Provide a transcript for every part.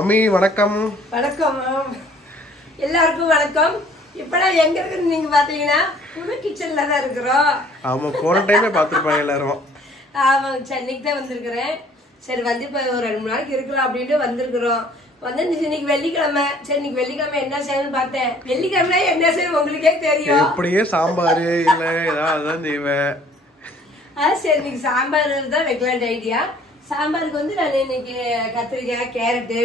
அம்மி வணக்கம். வணக்கம் எல்லாருக்கும் வணக்கம். இப்பெல்லாம் எங்க இருக்குன்னு நீங்க பாத்தீங்கன்னா புது கிச்சன்ல தான் இருக்கிறோம். ஆமா, போன டைமே பாத்துருப்பாங்க எல்லாரும். ஆமா, சென்னைக்கு தான் வந்திருக்கிறேன். சரி வந்து இப்ப ஒரு 2 நாளைக்கு இருக்கலாம் அப்படின்ட்டு வந்திருக்கிறோம். வந்து இன்னைக்கு வெள்ளிக்கிழமை. சரி இன்னைக்கு வெள்ளிக்கிழமை என்ன செய்யணும்னு பார்த்தேன். வெள்ளிக்கிழமை என்ன செய்யணும் உங்களுக்கே தெரியும். எப்படியே சாம்பார் இல்ல ஏதாவது தான் செய்வேன். சரி இன்னைக்கு சாம்பார் தான் வைக்கலான்ற ஐடியா. சாம்பாருக்கு வந்து நான் இன்னைக்கு கத்திரிக்காய், கேரட்டு,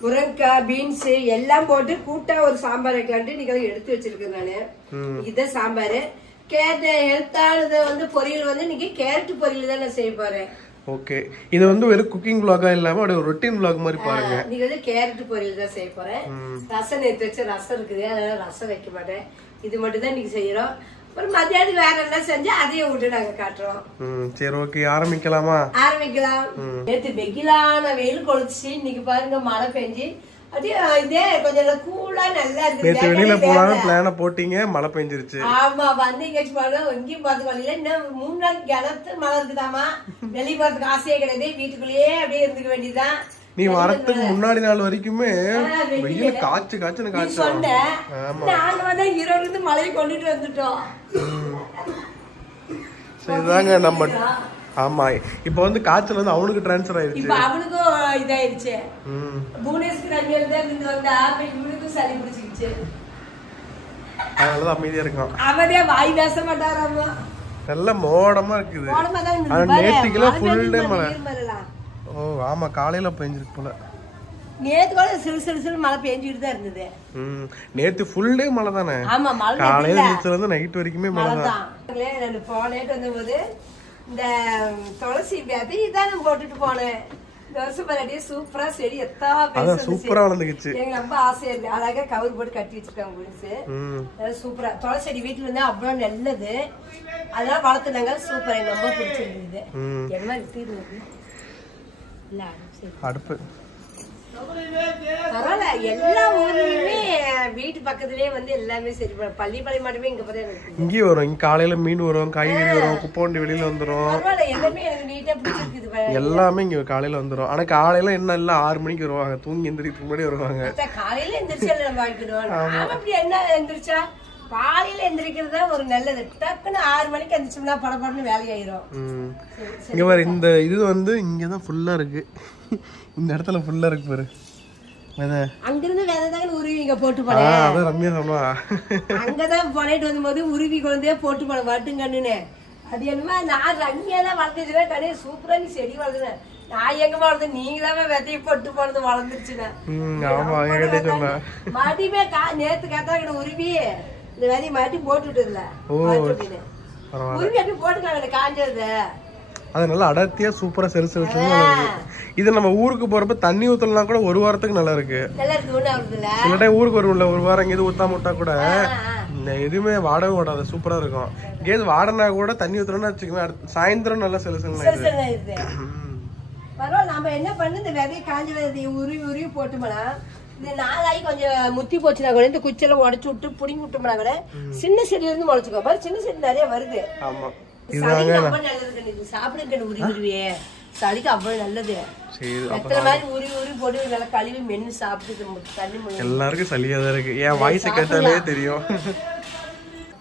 முருங்கைக்காய், பீன்ஸ் எல்லாம் போட்டு கூட்டா ஒரு சாம்பார் வைக்கலான்ட்டு இன்னைக்கு எடுத்து வச்சிருக்கேன் நானு. இதுதான் சாம்பார். கேரட் ஹெல்த்தானது வந்து பொரியல் வந்து இன்னைக்கு கேரட் பொரியல் தான் நான் செய்ய போறேன். ஓகே, இது வந்து வெறும் குக்கிங் vlog-ஆ இல்லாம அப்படியே ஒரு ரொட்டீன் vlog மாதிரி பாருங்க. இன்னைக்கு வந்து கேரட் பொரியல் தான் செய்ய போறேன். ரசம் நேற்று வச்ச ரசம் இருக்குது, அதனால ரசம் வைக்க மாட்டேன். இது மட்டும் தான் இன்னைக்கு செய்யறோம். ஒரு மத்தியானத்துக்கு வேற என்ன செஞ்சு அதையும் விட்டு நாங்க காட்டுறோம். சரி, ஓகே, ஆரம்பிக்கலாமா? ஆரம்பிக்கலாம். நேற்று வெயிலான வெயில் கொளுச்சு, இன்னைக்கு பாருங்க மழை பெஞ்சு அப்படியே இதே கொஞ்சம் கூலா நல்லா நேற்று வெளியில போலான்னு பிளான போட்டீங்க, மழை பெஞ்சிருச்சு. ஆமா, வந்து எங்கேயாச்சும் போனா எங்கேயும் பார்த்து வழியில இன்னும் 3 நாள் கிணத்து மழை இருக்குதாமா. வெளியே போறதுக்கு ஆசையே கிடையாது, வீட்டுக்குள்ளேயே அப்படியே இருந்துக்க வேண்டியதான். நீ வரத்துக்கு முன்னாடி நாள் வரைக்குமே வெயில காய்ச்சுன்னு காய்ச்சு சொன்னேன். நாங்க வந்து ஹீரோல இருந்து மழையை கொண்டுட்டு வந்துட்டோம். இதுதாங்க நம்ம. ஆமா, இப்ப வந்து காய்ச்சல் வந்து அவனுக்கு டிரான்ஸ்ஃபர் ஆயிருச்சு. இப்ப அவனுக்கும் இதாயிருச்சு. புவனேஸ்வரி அங்கே இருந்து வந்தா இவனுக்கும் சளி பிடிச்சிருச்சு. அதனாலதான் அமைதியா இருக்கான். அவனே வாய் பேச மாட்டாராமா. நல்ல மோடமா இருக்குது. நேற்றுக்கெல்லாம் ஃபுல் டே மழை. ஓ ஆமா, காலையில பெஞ்சிருக்கு போல. நேத்து கூட சிறு மழை பெஞ்சிட்டு தான் இருந்தது. நேத்து ஃபுல் டே மழை தானே? ஆமா, மழை காலையில இருந்து நைட் வரைக்குமே மழை தான். நான் போனேட்டு வந்தபோது இந்த துளசி வியாதி இதான் போட்டுட்டு போனேன். சூப்பரா செடி சூப்பரா வளர்ந்துச்சு. எனக்கு ரொம்ப ஆசையா இருக்கு. அழகா கவர் போட்டு கட்டி வச்சிருக்காங்க. சூப்பரா துளசி செடி வீட்டுல இருந்தா அவ்வளவு நல்லது. அதெல்லாம் வளர்த்துனாங்க. சூப்பரா, எனக்கு ரொம்ப பிடிச்சிருந்தது. என்ன தீர்வு அடுப்பு பரவாயில்ல. எல்லா ஊர்லயுமே வீட்டு பக்கத்துலயே வந்து எல்லாமே சரி. பள்ளிப்பாளையம் மட்டுமே இங்க இங்கேயும் வரும். இங்க காலையில மீன் வரும், காய்கறி வரும், குப்போண்டி வெளியில வந்துரும். எல்லாமே எனக்கு நீட்டா பிடிச்சிருக்குது. எல்லாமே இங்க காலையில வந்துரும். ஆனா காலையில என்ன இல்ல 6 மணிக்கு வருவாங்க. தூங்கி எந்திரிக்கு முன்னாடி வருவாங்க. காலையில எந்திரிச்சு நம்ம வாழ்க்கணும். அப்படி என்ன எந்திரிச்சா காலையில எந்திரிக்கிறதா ஒரு நல்லது. டக்குன்னு 6 மணிக்கு எந்திரிச்சோம்னா படப்படன்னு வேலையாயிரும். இங்க பாரு, இந்த இது வந்து இங்கதான் ஃபுல்லா இருக்கு. இந்த இடத்துல ஃபுல்லா இருக்கு பாரு. அங்கிருந்து வேறதாங்க உருவி இங்க போட்டு போனேன். அதான் ரம்யா சொன்னா. அங்கதான் போனேட்டு வரும்போது உருவி கொண்டே போட்டு போன வட்டுங்கன்னு. அது என்னமா நான் ரம்யா தான் வளர்த்துச்சுன்னா கடையை சூப்பரா நீ செடி வளர்த்துனேன். நான் எங்க வளர்த்து நீங்களாவே விதையை போட்டு போனது வளர்ந்துருச்சுன்னா மாட்டியுமே நேத்து கேட்டா உருவி இந்த விதையை மாட்டி போட்டு விட்டுல உருவி அப்படி போட்டுக்காங்க காஞ்சது. அது நல்லா அடர்த்தியா சூப்பரா செரு இது நம்ம ஊருக்கு போறப்ப தண்ணி ஊத்தலாம் கூட 1 வாரத்துக்கு நல்லா இருக்கு. சில டைம் ஊருக்கு வரும்ல, 1 வாரம் எங்கேயும் ஊத்தாம விட்டா கூட எதுவுமே வாடவே வாடாது, சூப்பரா இருக்கும். எங்கேயாவது வாடனா கூட தண்ணி ஊத்துறோம்னு வச்சுக்கோங்க, சாயந்தரம் நல்லா செலுசு. பரவாயில்ல, நம்ம என்ன பண்ணு இந்த விதையை காஞ்ச விதையை உருவி போட்டோம்னா இந்த நாளாகி கொஞ்சம் முத்தி போச்சுனா கூட இந்த குச்செல்லாம் உடச்சு விட்டு புடிங்கி விட்டோம்னா கூட சின்ன செடியில இருந்து முளைச்சுக்கோ. பாரு சின்ன செடி நிறைய வருது. சாப்பிடுங்க உருவிடுவே, சளிக்கு அவ்வளவு நல்லது. எத்தனை மாதிரி உருவி போட்டு நல்லா கழுவி மென்னு சாப்பிட்டு தண்ணி எல்லாருக்கும் சளியாதான் இருக்கு. என் வாய்ஸ் கேட்டாலே தெரியும்.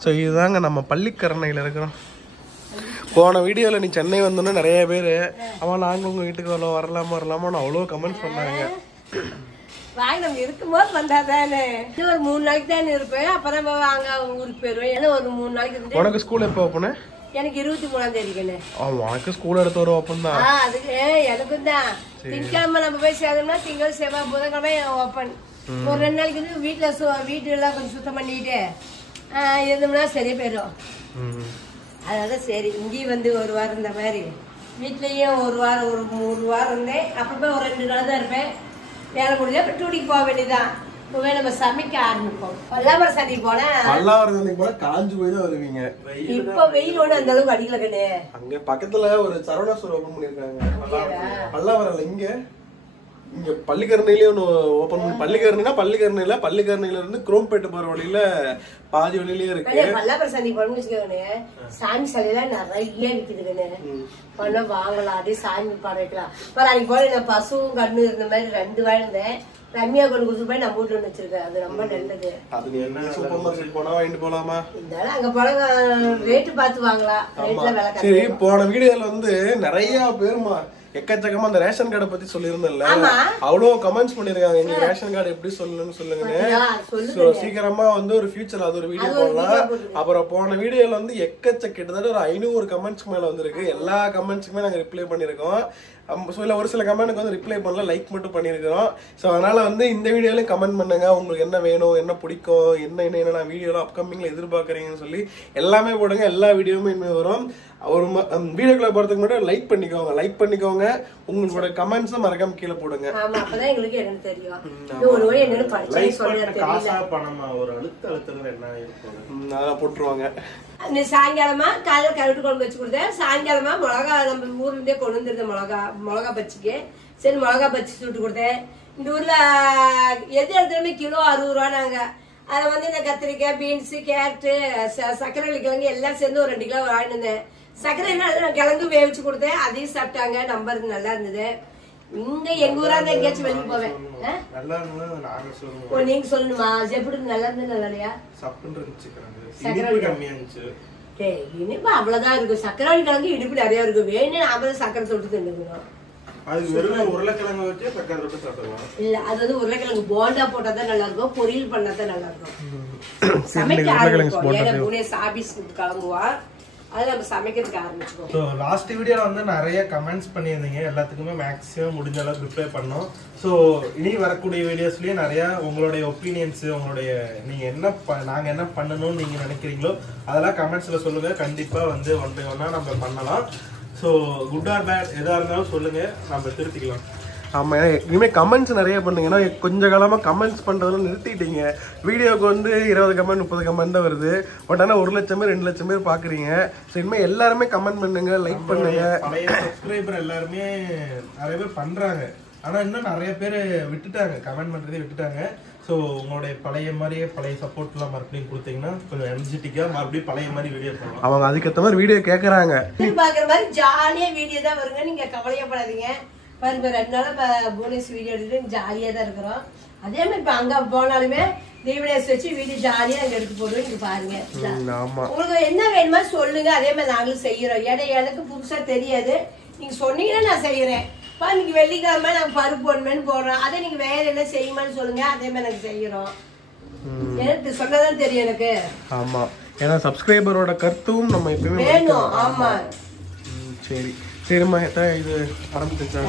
ஸோ இதுதாங்க நம்ம பள்ளிக்கரணையில இருக்கிறோம். போன வீடியோல நீ சென்னை வந்தோன்னா நிறைய பேரு அவன் நாங்க உங்க வீட்டுக்கு வரலாமான்னு அவ்வளோ கமெண்ட்ஸ் பண்ணாங்க. வாங்கி நம்ம இருக்கும்போது வந்தாதானே. இன்னும் ஒரு 3 நாளைக்கு தானே இருப்பேன். அப்புறம் வாங்க ஊருக்கு போயிருவேன். ஏன்னா ஒரு 3 நாளைக்கு இருந்து. உனக்கு ஸ்கூல் எப்போ ஓப்பனு? எனக்கு 23ஆம் தேதிக்குன்னு. உனக்கு ஸ்கூல் எடுத்து ஒரு ஓப்பன் தான். அதுக்கு எனக்கும் தான். திங்கக்கிழமை நம்ம போய் சேர்ந்தோம்னா திங்கள் செவ்வாய் புதன்கிழமை ஓப்பன். ஒரு 2 நாளைக்கு வந்து வீட்டு எல்லாம் கொஞ்சம் சுத்தம் பண்ணிட்டு இருந்தோம்னா சரியா போயிடும். அதனால சரி இங்கேயும் வந்து 1 வாரம் இந்த மாதிரி வீட்லயும் 1 வாரம் ஒரு 3 வாரம் இருந்தேன். அப்புறமே ஒரு 2 நாள் தான் இருப்பேன். வேலை முடிஞ்சா அப்புறம் டூட்டிக்கு போக வேண்டியதான். இப்பவே நம்ம சமைக்க ஆரம்பிப்போம். பல்லாவரம் சந்தைக்கு போனா காஞ்சு போய் தான் வருவீங்க. இப்ப வெயிலோட அந்த அளவுக்கு அடிக்கல கண்ணு. அங்க பக்கத்துல ஒரு சரவணா ஸ்டோர் ஓபன் பண்ணிருக்காங்க. பல்லாவரம்ல இங்க இங்க பள்ளிக்கரணையிலேயே ஒன்று ஓப்பன் பண்ணி பள்ளிக்கரணையில இருந்து குரோம்பேட்டு போற வழியில பாதி வழியிலேயே இருக்கு. பல்லாபுரம் சந்தி போனோம்னு வச்சுக்கோங்க, சாமி சிலையெல்லாம் நிறைய விக்குதுங்க. பண்ண வாங்கலாம், அதே சாமி படம் வைக்கலாம். அன்னைக்கு போல நான் பசுவும் கண்ணு இருந்த மாதிரி 2 வாழ்ந்தேன். ரம்யா கொண்டு கொடுத்து போய் நம்ம வீட்டுல வச்சிருக்கேன். அது ரொம்ப நல்லது. அது என்ன சூப்பர் மார்க்கெட் போனா வாங்கிட்டு போலாமா? இருந்தாலும் அங்க போல ரேட்டு பார்த்து வாங்கலாம். ரேட்ல விலை கம்மி. சரி, போன வீடியோல வந்து நிறைய பேருமா எக்கச்சக்கமா அந்த ரேஷன் கார்டை பத்தி சொல்லியிருந்தேன்ல, அவ்வளவு கமெண்ட்ஸ் பண்ணிருக்காங்க. எங்க ரேஷன் கார்டு எப்படி சொல்லணும்னு சொல்லுங்கன்னு. சீக்கிரமா வந்து ஒரு ஃபியூச்சர் அது ஒரு வீடியோ போடலாம். அப்புறம் போன வீடியோல வந்து கிட்டத்தட்ட ஒரு 500 கமெண்ட்ஸ்க்கு மேல வந்திருக்கு. எல்லா கமெண்ட்ஸுக்குமே நாங்க ரிப்ளை பண்ணிருக்கோம். ஒரு சில கமெண்ட்க்கு வந்து ரிப்ளை பண்ணல, லைக் மட்டும் பண்ணிருக்கிறோம். ஸோ அதனால வந்து இந்த வீடியோலயும் கமெண்ட் பண்ணுங்க, உங்களுக்கு என்ன வேணும், என்ன பிடிக்கும், என்ன வீடியோல அப்கமிங்ல எதிர்பார்க்கறீங்கன்னு சொல்லி எல்லாமே போடுங்க. எல்லா வீடியோவுமே இனிமே வரும். ஒரு வீடியோக்குள்ள போறதுக்கு முன்னாடி லைக் பண்ணிக்கோங்க. உங்களோட கமெண்ட்ஸும் மறக்காம கீழே போடுங்க. ஆமா, அப்பதான் எங்களுக்கு என்ன தெரியும். ஒரு வழி என்னன்னு படிச்சு சொல்ல காசா பணமா ஒரு அழுத்தத்துல என்ன இருக்கும் அதெல்லாம் போட்டுருவாங்க. சாயங்காலமா காலையில கருட்டு குழம்பு வச்சு கொடுத்தேன். சாயங்காலமா மிளகா நம்ம ஊர்ல இருந்தே கொண்டு வந்துருந்தேன் மிளகா பச்சிக்கு. சரி, மிளகா பச்சி சுட்டு கொடுத்தேன். இந்த ஊர்ல எது எடுத்தாலுமே கிலோ 60 ரூபானாங்க. அதை வந்து இந்த கத்திரிக்காய், பீன்ஸ், கேரட்டு, சக்கரை கிழங்கு எல்லாம் சேர்ந்து ஒரு 2 கிலோ வாங்கினேன். சக்கரை நான் கிழங்கு வேவிச்சு கொடுத்தேன், அதையும் சாப்பிட்டாங்க. நம்பருக்கு நல்லா இருந்தது. இங்க எங்க ஊரா இருந்தா எங்கேயாச்சும் வெளியே போவேன். நீங்க சொல்லணுமா? எப்படி நல்லா இருந்தது? நல்லா இல்லையா? இனிப்பு அவ்வளவுதான் இருக்கும். சக்கரை கிழங்கு இனிப்பு நிறைய இருக்கும். வேணும் நாம சக்கரை தொட்டு தின்னுக்கணும். இல்ல, அது வந்து உருளைக்கிழங்கு போண்டா போட்டாதான் நல்லா இருக்கும், பொரியல் பண்ணாதான் நல்லா இருக்கும். சமைக்க ஆரம்பிக்கும். ஆபீஸ் கிளம்புவா, அது நம்ம சமைக்கிறதுக்கு ஆரம்பிச்சுக்கோம். ஸோ லாஸ்ட் வீடியோல வந்து நிறைய கமெண்ட்ஸ் பண்ணியிருந்தீங்க. எல்லாத்துக்குமே மேக்ஸிமம் முடிஞ்ச அளவுக்கு ரிப்ளை பண்ணோம். ஸோ இனி வரக்கூடிய வீடியோஸ்லயே நிறைய உங்களுடைய ஒப்பீனியன்ஸ், உங்களுடைய நீங்க நாங்க என்ன பண்ணணும்னு நீங்க நினைக்கிறீங்களோ அதெல்லாம் கமெண்ட்ஸ்ல சொல்லுங்க. கண்டிப்பா வந்து 1 by 1 நம்ம பண்ணலாம். ஸோ குட் ஆர் பேட் எதா இருந்தாலும் சொல்லுங்க, நம்ம திருத்திக்கலாம். ஆமா, இனிமே கமெண்ட்ஸ் நிறைய பண்ணுங்கன்னா, கொஞ்ச காலமா கமெண்ட்ஸ் பண்றதுல நிறுத்திட்டீங்க. வீடியோக்கு வந்து 20 கமெண்ட் 30 கமெண்ட் தான் வருது. பட் ஆனா 1 லட்சம் பேர் 2 லட்சம் பேர் பாக்குறீங்க. ஸோ இனிமே எல்லாருமே கமெண்ட் பண்ணுங்க, லைக் பண்ணுங்க. பழைய சப்ஸ்கிரைபர் எல்லாருமே நிறைய பேர் பண்றாங்க. ஆனா இன்னும் நிறைய பேர் விட்டுட்டாங்க, கமெண்ட் பண்றதே விட்டுட்டாங்க. ஸோ உங்களுடைய பழைய சப்போர்ட் எல்லாம் மறுபடியும் கொடுத்தீங்கன்னா கொஞ்சம் எனர்ஜெட்டிக்கா மறுபடியும் பழைய மாதிரி வீடியோ போடலாம். அவங்க அதுக்கேற்ற மாதிரி வீடியோ கேட்கறாங்க. பாக்குற மாதிரி ஜாலியா வீடியோ தான் வருங்க. நீங்க கவலையப்படாதீங்க. பாருங்க, 2 நாளா போனஸ் வீடியோ எடுத்துட்டு ஜாலியா தான் இருக்கிறோம். அதே மாதிரி இப்ப அங்க போனாலுமே தீபனேஸ் வச்சு வீடியோ ஜாலியா அங்க எடுத்து போடுவோம். நீங்க பாருங்க, உங்களுக்கு என்ன வேணுமோ சொல்லுங்க. அதே மாதிரி நாங்களும் செய்யறோம். எனக்கு புதுசா தெரியாது, நீங்க சொன்னீங்கன்னா நான் செய்யறேன். இன்னைக்கு வெள்ளிக்கிழமை நாங்க பருப்பு போடணும்னு போடுறோம். அதே நீங்க வேற என்ன செய்யுமான்னு சொல்லுங்க, அதே மாதிரி நாங்க செய்யறோம். எனக்கு சொன்னதான் தெரியும் எனக்கு. ஆமா, ஏன்னா சப்ஸ்கிரைபரோட கருத்தும் நம்ம எப்பவுமே வேணும். ஆமா, சரி சரிம்மா, இது ஆரம்பிச்சிருக்கேன்.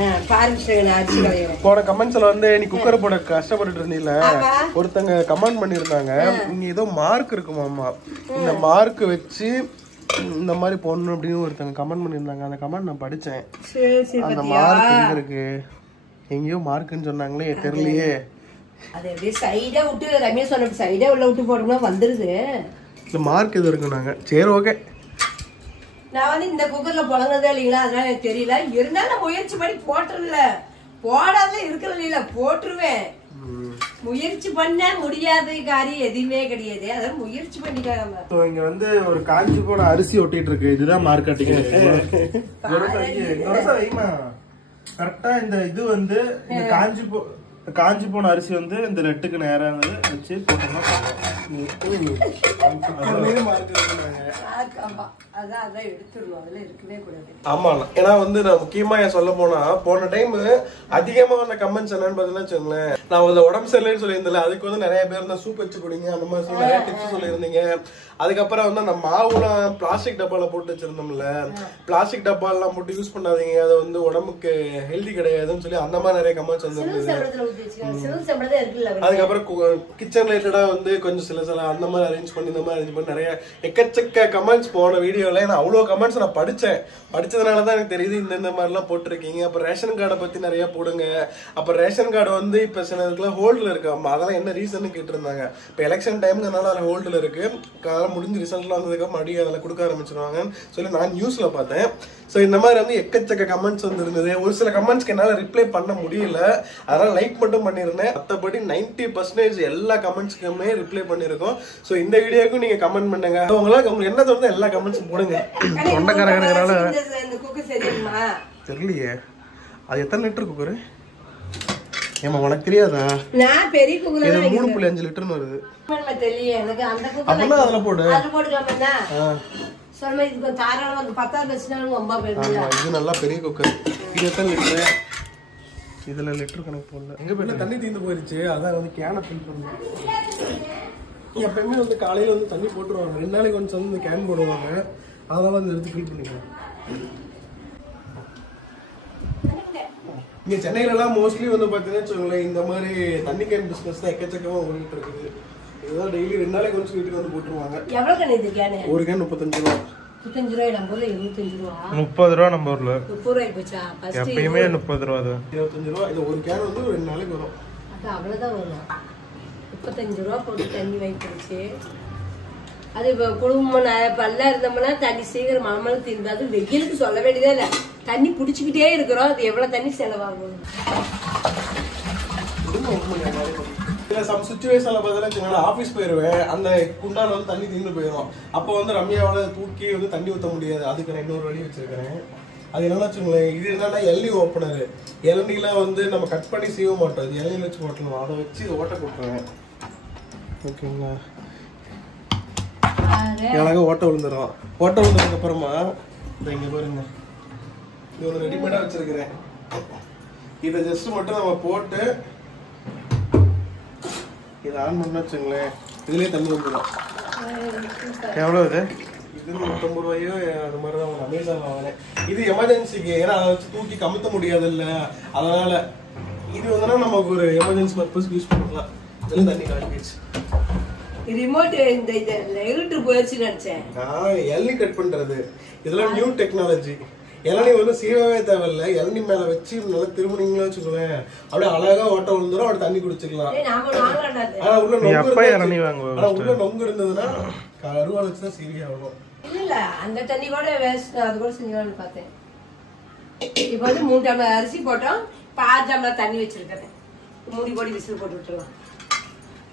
போன கமெண்ட்ஸ்ல வந்து நீ குக்கர் போட கஷ்டப்பட்டு இருந்தீல, ஒருத்தங்க கமெண்ட் பண்ணிருந்தாங்க, இங்க ஏதோ மார்க் இருக்குமாமா, இந்த மார்க் வச்சு இந்த மாதிரி போடணும் அப்படின்னு ஒருத்தங்க கமெண்ட் பண்ணிருந்தாங்க. அந்த கமெண்ட் நான் படிச்சேன். அந்த மார்க் எங்க இருக்கு? எங்கேயோ மார்க்குன்னு சொன்னாங்களே, தெரியலையே. அது அப்படியே சைடா விட்டு ரமேஷ் சொன்ன சைடா உள்ள விட்டு போட்டோம்னா வந்துருது. இந்த மார்க் எது இருக்குனாங்க. சரி, ஓகே. நான் வந்து இந்த குக்கர்ல புழங்கதே இல்லைங்களா, அதனால எனக்கு தெரியல. இருந்தாலும் முயற்சி பண்ணி போட்டுருல, போடாத இருக்கிறது இல்ல, போட்டுருவேன். முயற்சி பண்ண முடியாத காரியம் எதுவுமே கிடையாது. அதாவது முயற்சி பண்ணிக்காம. இங்க வந்து ஒரு காஞ்சி போன அரிசி ஒட்டிட்டு இருக்கு. இதுதான் மார்க்கெட்டிங். கரெக்டா இந்த இது வந்து இந்த காஞ்சி போன அரிசி வந்து இந்த ரெட்டுக்கு நேரா வச்சு போட்டோம்னா ஆமா. ஏன்னா வந்து நான் முக்கியமா சொல்ல போனா, போன டைம் அதிகமா வந்த கமெண்ட்ஸ் என்னன்னு பாத்தீங்கன்னா வச்சுக்கோங்களேன், நான் வந்து உடம்பு சரியில்லைன்னு சொல்லியிருந்தேன். அதுக்கு வந்து நிறைய பேர் தான் சூப் வச்சு குடிங்க அந்த மாதிரி நிறைய டிப்ஸ் சொல்லியிருந்தீங்க. அதுக்கப்புறம் வந்து அந்த மாவுலாம் பிளாஸ்டிக் டப்பால போட்டு வச்சிருந்தோம்ல, பிளாஸ்டிக் டப்பாலாம் போட்டு யூஸ் பண்ணாதீங்க, அது வந்து உடம்புக்கு ஹெல்தி கிடையாதுன்னு சொல்லி அந்த மாதிரி நிறைய கமெண்ட்ஸ் வந்துருந்தது. அதுக்கப்புறம் கிச்சன் ரிலேட்டடா வந்து கொஞ்சம் சில அந்த மாதிரி அரேஞ்ச் பண்ணி இந்த மாதிரி அரேஞ்ச் பண்ணி நிறைய எக்கச்சக்க கமெண்ட்ஸ் போன வீடியோல நான் அவ்வளவு கமெண்ட்ஸ் நான் படிச்சதுனாலதான் எனக்கு தெரியுது இந்த மாதிரி எல்லாம் போட்டிருக்கீங்க. அப்புறம் ரேஷன் கார்டை பத்தி நிறைய போடுங்க. அப்புறம் ரேஷன் கார்டு வந்து இப்ப சில இதுல ஹோல்டுல இருக்கு. அதெல்லாம் என்ன ரீசன் கேட்டிருந்தாங்க. இப்ப எலெக்ஷன் டைம்னால அதுல ஹோல்டுல இருக்கு. காலம் முடிஞ்சு ரிசல்ட்லாம் வந்ததுக்கு மறுபடியும் அதில் கொடுக்க ஆரம்பிச்சிருவாங்கன்னு சொல்லி நான் நியூஸ்ல பார்த்தேன். ஸோ இந்த மாதிரி வந்து எக்கச்சக்க கமெண்ட்ஸ் வந்து இருந்தது. ஒரு சில கமெண்ட்ஸ்க்கு என்னால் ரிப்ளை பண்ண முடியல, அதனால லைக் மட்டும் பண்ணிருந்தேன். மற்றபடி 90% எல்லா கமெண்ட்ஸ்க்குமே ரிப்ளை பண்ணிருக்கோம். ஸோ இந்த வீடியோக்கும் நீங்க கமெண்ட் பண்ணுங்க. உங்களுக்கு என்ன தோணுதோ எல்லா கமெண்ட்ஸும் போடுங்க. தொண்டைக்காரங்கிறனால தெரியலையே அது எத்தனை லிட்டர் குக்கரு? ஏமா உனக்கு தெரியாதா? நான் பெரிய குக்கர் 3.5 லிட்டர்னு வருது. அப்படின்னா அதுல போடு. இது நல்லா பெரிய குக்கர். இது எத்தனை லிட்டர்? இதுல லிட்டர் கணக்கு போடல. எங்க போயிட்டு தண்ணி தீர்ந்து போயிருச்சு. அதான் வந்து கேனை ஃபில் பண்ணணும். எப்பயுமே வந்து காலையில வந்து தண்ணி போட்டுருவாங்க. 2 நாளைக்கு கொஞ்சம் வந்து கேன் போடுவாங்க. அதனால வந்து எடுத்து ஃபில் பண்ணிக்கலாம். இங்க சென்னையில எல்லாம் மோஸ்ட்லி வந்து பாத்தீங்கன்னா வச்சுக்கோங்களேன், இந்த மாதிரி தண்ணி கேன் பிசினஸ் தான் எக்கச்சக்கமா ஓடிட்டு இருக்குது. இதுதான் டெய்லி 2 நாளைக்கு கொஞ்சம் வீட்டுக்கு வந்து போட்டுருவாங்க. எவ்வளவு கேன் இது கேன்? ஒரு கேன் 35 ரூபா. 35 ரூபாய் நம்ம ஊர்ல 25 ரூபா. 30 ரூபா நம்ம ஊர்ல. 30 ரூபாய் போச்சா? எப்பயுமே 30 ரூபா தான். 25 ரூபா. இது ஒரு கேன் வந்து 2 நாளைக்கு வரும். அது அவ்வளவுதான் வரும். 35 ரூபா போட்டு தண்ணி வாங்கி போச்சு. அது குடும்பம் பல்ல இருந்தோம்னா தண்ணி சீக்கிரம் மழை தீர்ந்தாது. வெயிலுக்கு சொல்ல வேண்டியதே இல்லை. தண்ணி பிடிச்சிக்கிட்டே இருக்கிறோம். அது எவ்வளவு தண்ணி செலவாகும்? சம் சிச்சுவேஷன்ல பார்த்தீங்கன்னா ஆஃபீஸ் போயிருவேன். அந்த குண்டால வந்து தண்ணி தீர்ந்து போயிடும். அப்போ வந்து ரம்யாவோட தூக்கி வந்து தண்ணி ஊற்ற முடியாது. அதுக்கு நான் இன்னொரு வழி வச்சிருக்கிறேன். அது என்னன்னா வச்சுங்களேன், இது என்னன்னா எல்இ ஓப்பனர். இளநீலாம் வந்து நம்ம கட் பண்ணி செய்ய மாட்டோம். இது இளநீ வச்சு போட்டணும். அதை வச்சு ஓட்ட போட்டுருவேன். ஓகேங்களா? அழகா ஓட்ட விழுந்துடும். ஓட்ட விழுந்ததுக்கு அப்புறமா இங்க பாருங்க, இது ஒன்று ரெடிமேடா வச்சிருக்கிறேன். இதை ஜஸ்ட் மட்டும் நம்ம போட்டு இதை ஆன் பண்ண வச்சுங்களேன், இதுலயே தண்ணி வந்துடும். எவ்வளவு இது? இது 150 ரூபாயோ அது மாதிரி தான் அமேசான் வாங்கினேன். இது எமர்ஜென்சிக்கு, ஏன்னா அதை வச்சு தூக்கி கமுத்த முடியாது இல்ல, அதனால இது வந்து நமக்கு ஒரு எமர்ஜென்சி பர்பஸ் யூஸ் பண்ணலாம். இதெல்லாம் தண்ணி காலிச்சு. ரிமோட் இந்த எலக்ட்ரிக் போயிடுச்சு நினைச்சேன். நான் இளநீ கட் பண்றது இதெல்லாம் நியூ டெக்னாலஜி. இளநீ வந்து சீவவே தேவையில்லை. இளநீ மேல வச்சு நல்லா திரும்பினீங்களா வச்சுக்கோங்களேன், அப்படியே அழகா ஓட்ட விழுந்துடும். அப்படியே தண்ணி குடிச்சுக்கலாம். ஆனா உள்ள நொங்கு இருந்ததுன்னா அருவா வச்சுதான் சீரியா ஆகும். இல்ல அந்த தண்ணி கூட வேஸ்ட். அது கூட செஞ்சலாம்னு பார்த்தேன். இப்ப வந்து 3 டம்ளர் அரிசி போட்டோம். 6 டம்ளர் தண்ணி வச்சிருக்கேன். மூடி போடி விசில் போட்டு விட்டுருவோம்.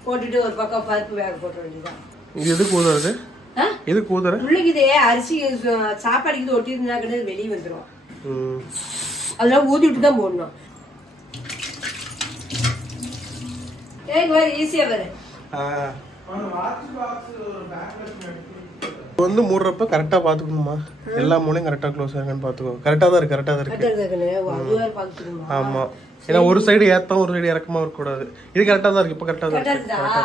போட்டுட்டு ஒரு பக்கம் பருப்பு வேக போட்டு வேண்டியதான். இது எது கூதுறது? எது கூதுற? உள்ளுக்குதே அரிசி சாப்பாடுக்கு ஒட்டி இருந்தா கிடையாது, வெளியே வந்துடும். அதெல்லாம் ஊதி விட்டு தான் போடணும். ஈஸியா வரும். வந்து மூடுறப்ப கரெக்டா பாத்துக்கணுமா? எல்லா மூலையும் கரெக்டா க்ளோஸ் ஆகுன்னு பாத்துக்கோ. கரெக்டா தான் இருக்கு, கரெக்டா தான் இருக்கு. ஆமா, ஏன்னா ஒரு சைடு ஏத்தம் ஒரு சைடு இறக்கமா இருக்க கூடாது. இது கரெக்டா தான் இருக்கு. இப்ப கரெக்டா தான்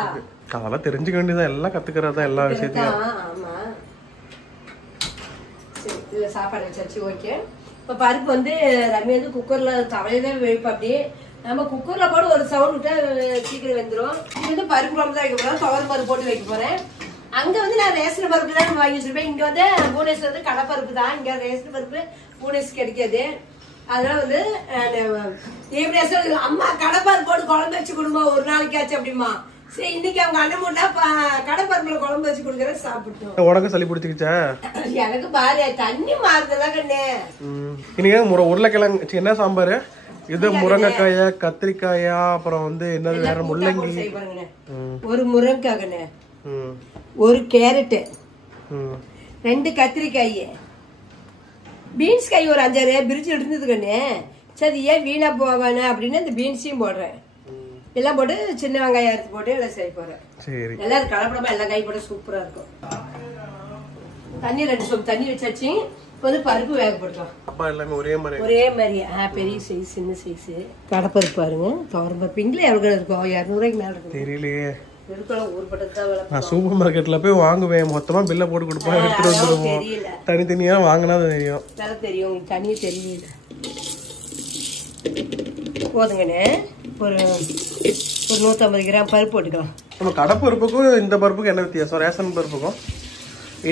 இருக்கு. அதெல்லாம் தெரிஞ்சுக்க வேண்டியதான். எல்லாம் கத்துக்கிறதா எல்லா விஷயத்தையும். சாப்பாடு வச்சாச்சு. ஓகே, இப்ப பருப்பு வந்து ரம்யா வந்து குக்கர்ல தவையதான் வைப்பா. அப்படியே நம்ம குக்கர்ல போட ஒரு சவுண்ட் விட்டா சீக்கிரம் வெந்துடும். இது வந்து பருப்பு குழம்பு தான் வைக்க போறேன். துவரம் பருப்பு போட்டு வைக்க போறேன். அங்க வந்து நான் ரேஷன் பருப்பு தான் வாங்கி வச்சிருப்பேன். இங்க வந்து பூனேஸ்ல வந்து கடப்பருப்பு தான். இங்க ரேஷன் பருப்பு பூனேஸ் கிடைக்காது. அதனால வந்து அம்மா கடப்பருப்பு போட்டு குழம்பு வச்சு கொடுமா ஒரு நாளைக்காச்சு அப்படிமா. சரி, இன்னைக்கு அவங்க அண்ணன் முன்னா கடப்பருப்புல குழம்பு வச்சு கொடுக்கற சாப்பிட்டோம். உனக்கு சளி பிடிச்சிக்கிச்சா? எனக்கு பாரு தண்ணி மாறுதலா கண்ணே. இன்னைக்கு உருளைக்கிழங்கு என்ன சாம்பார்? இது முருங்கைக்காயா, கத்திரிக்காயா, அப்புறம் வந்து என்ன வேற முள்ளங்கி, ஒரு முருங்கைக்காய், ஒரு கேரட், 2 கத்திரிக்காய், பீன்ஸ் காய் ஒரு 5-6 பிரிச்சு எடுத்தது கண்ணு. சரி, ஏன் வீணா போவானே அப்படின்னு அந்த பீன்ஸையும் போடுறேன். எல்லாம் போட்டு சின்ன வெங்காயம் அரைச்சு போட்டு எல்லாம் செய்ய போறேன். எல்லாரும் கலப்படமா எல்லாம் காய் போட்டு சூப்பரா இருக்கும். தண்ணி 2 சொம்பு தண்ணி வச்சாச்சு. வந்து பருப்பு வேக போட்டுக்கலாம். ஒரே மாதிரி பெரிய சைஸ் சின்ன சைஸ் கடப்பருப்பு பாருங்க. துவரம் பருப்பு இங்கிலே எவ்வளவு இருக்கும்? 200 ரூபாய்க்கு மேல இருக்கும். தெரியலையே. நான் சூப்பர் மார்க்கெட்ல போய் வாங்குவேன். மொத்தமா பில்ல போட்டு கொடுப்பேன், எடுத்துட்டு வந்துருவோம். தனித்தனியா வாங்கினா தெரியும். தெரியும், தனியே தெரியல. போதுங்கண்ணே. ஒரு 150 கிராம் பருப்பு போட்டுக்கலாம். நம்ம கடப்பருப்புக்கும் இந்த பருப்புக்கும் என்ன வித்தியாசம்? ரேஷன் பருப்புக்கும்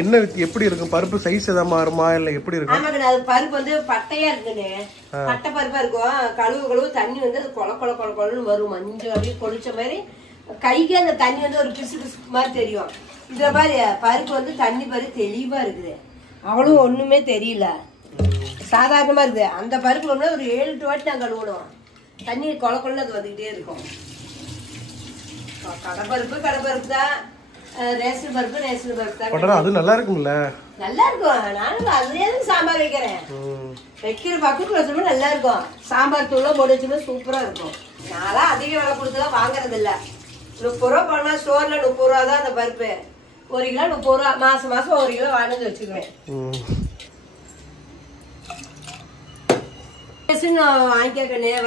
என்ன எப்படி இருக்கும்? பருப்பு சைஸ் எதாவது மாறுமா இல்ல எப்படி இருக்கும்? ஆமாங்க, அது பருப்பு வந்து பட்டையா இருக்குன்னு, பட்டை பருப்பா இருக்கும். கழுவு தண்ணி வந்து அது கொல கொல கொல கொலன்னு வரும். மஞ்சள் அப்படியே பொடிச்ச மாதிரி கைக்கு அந்த தண்ணி வந்து ஒரு பிசு பிசு மாதிரி தெரியும். இந்த மாதிரி பருப்பு வந்து தண்ணி பாரு தெளிவா இருக்குது, அவ்வளவு ஒண்ணுமே தெரியல, சாதாரணமா இருக்குது. அந்த பருப்பு வந்து ஒரு 7-8 வாட்டி நாங்கள் கழுவுவோம். தண்ணி கொல கொலன்னு அது வந்துகிட்டே இருக்கும். கடப்பருப்பு தான், ரேஷன் பருப்பு தான். அது நல்லா இருக்கும்ல? நல்லா இருக்கும். நானும் அதுலயே சாம்பார் வைக்கிறேன். வைக்கிற பக்கத்துல வச்சோம்னா நல்லா இருக்கும். சாம்பார் தூள போட்டு வச்சோம்னா சூப்பரா இருக்கும். நான்லாம் அதிக விலை கொடுத்துலாம் வாங்குறது இல்ல. 30 ரூபா பண்ணா ஸ்டோர்ல 30 ரூபா தான் அந்த பருப்பு. 1 கிலோ 30 ரூபா. மாசம் 1 கிலோ வாங்கி வச்சுக்குவேன்.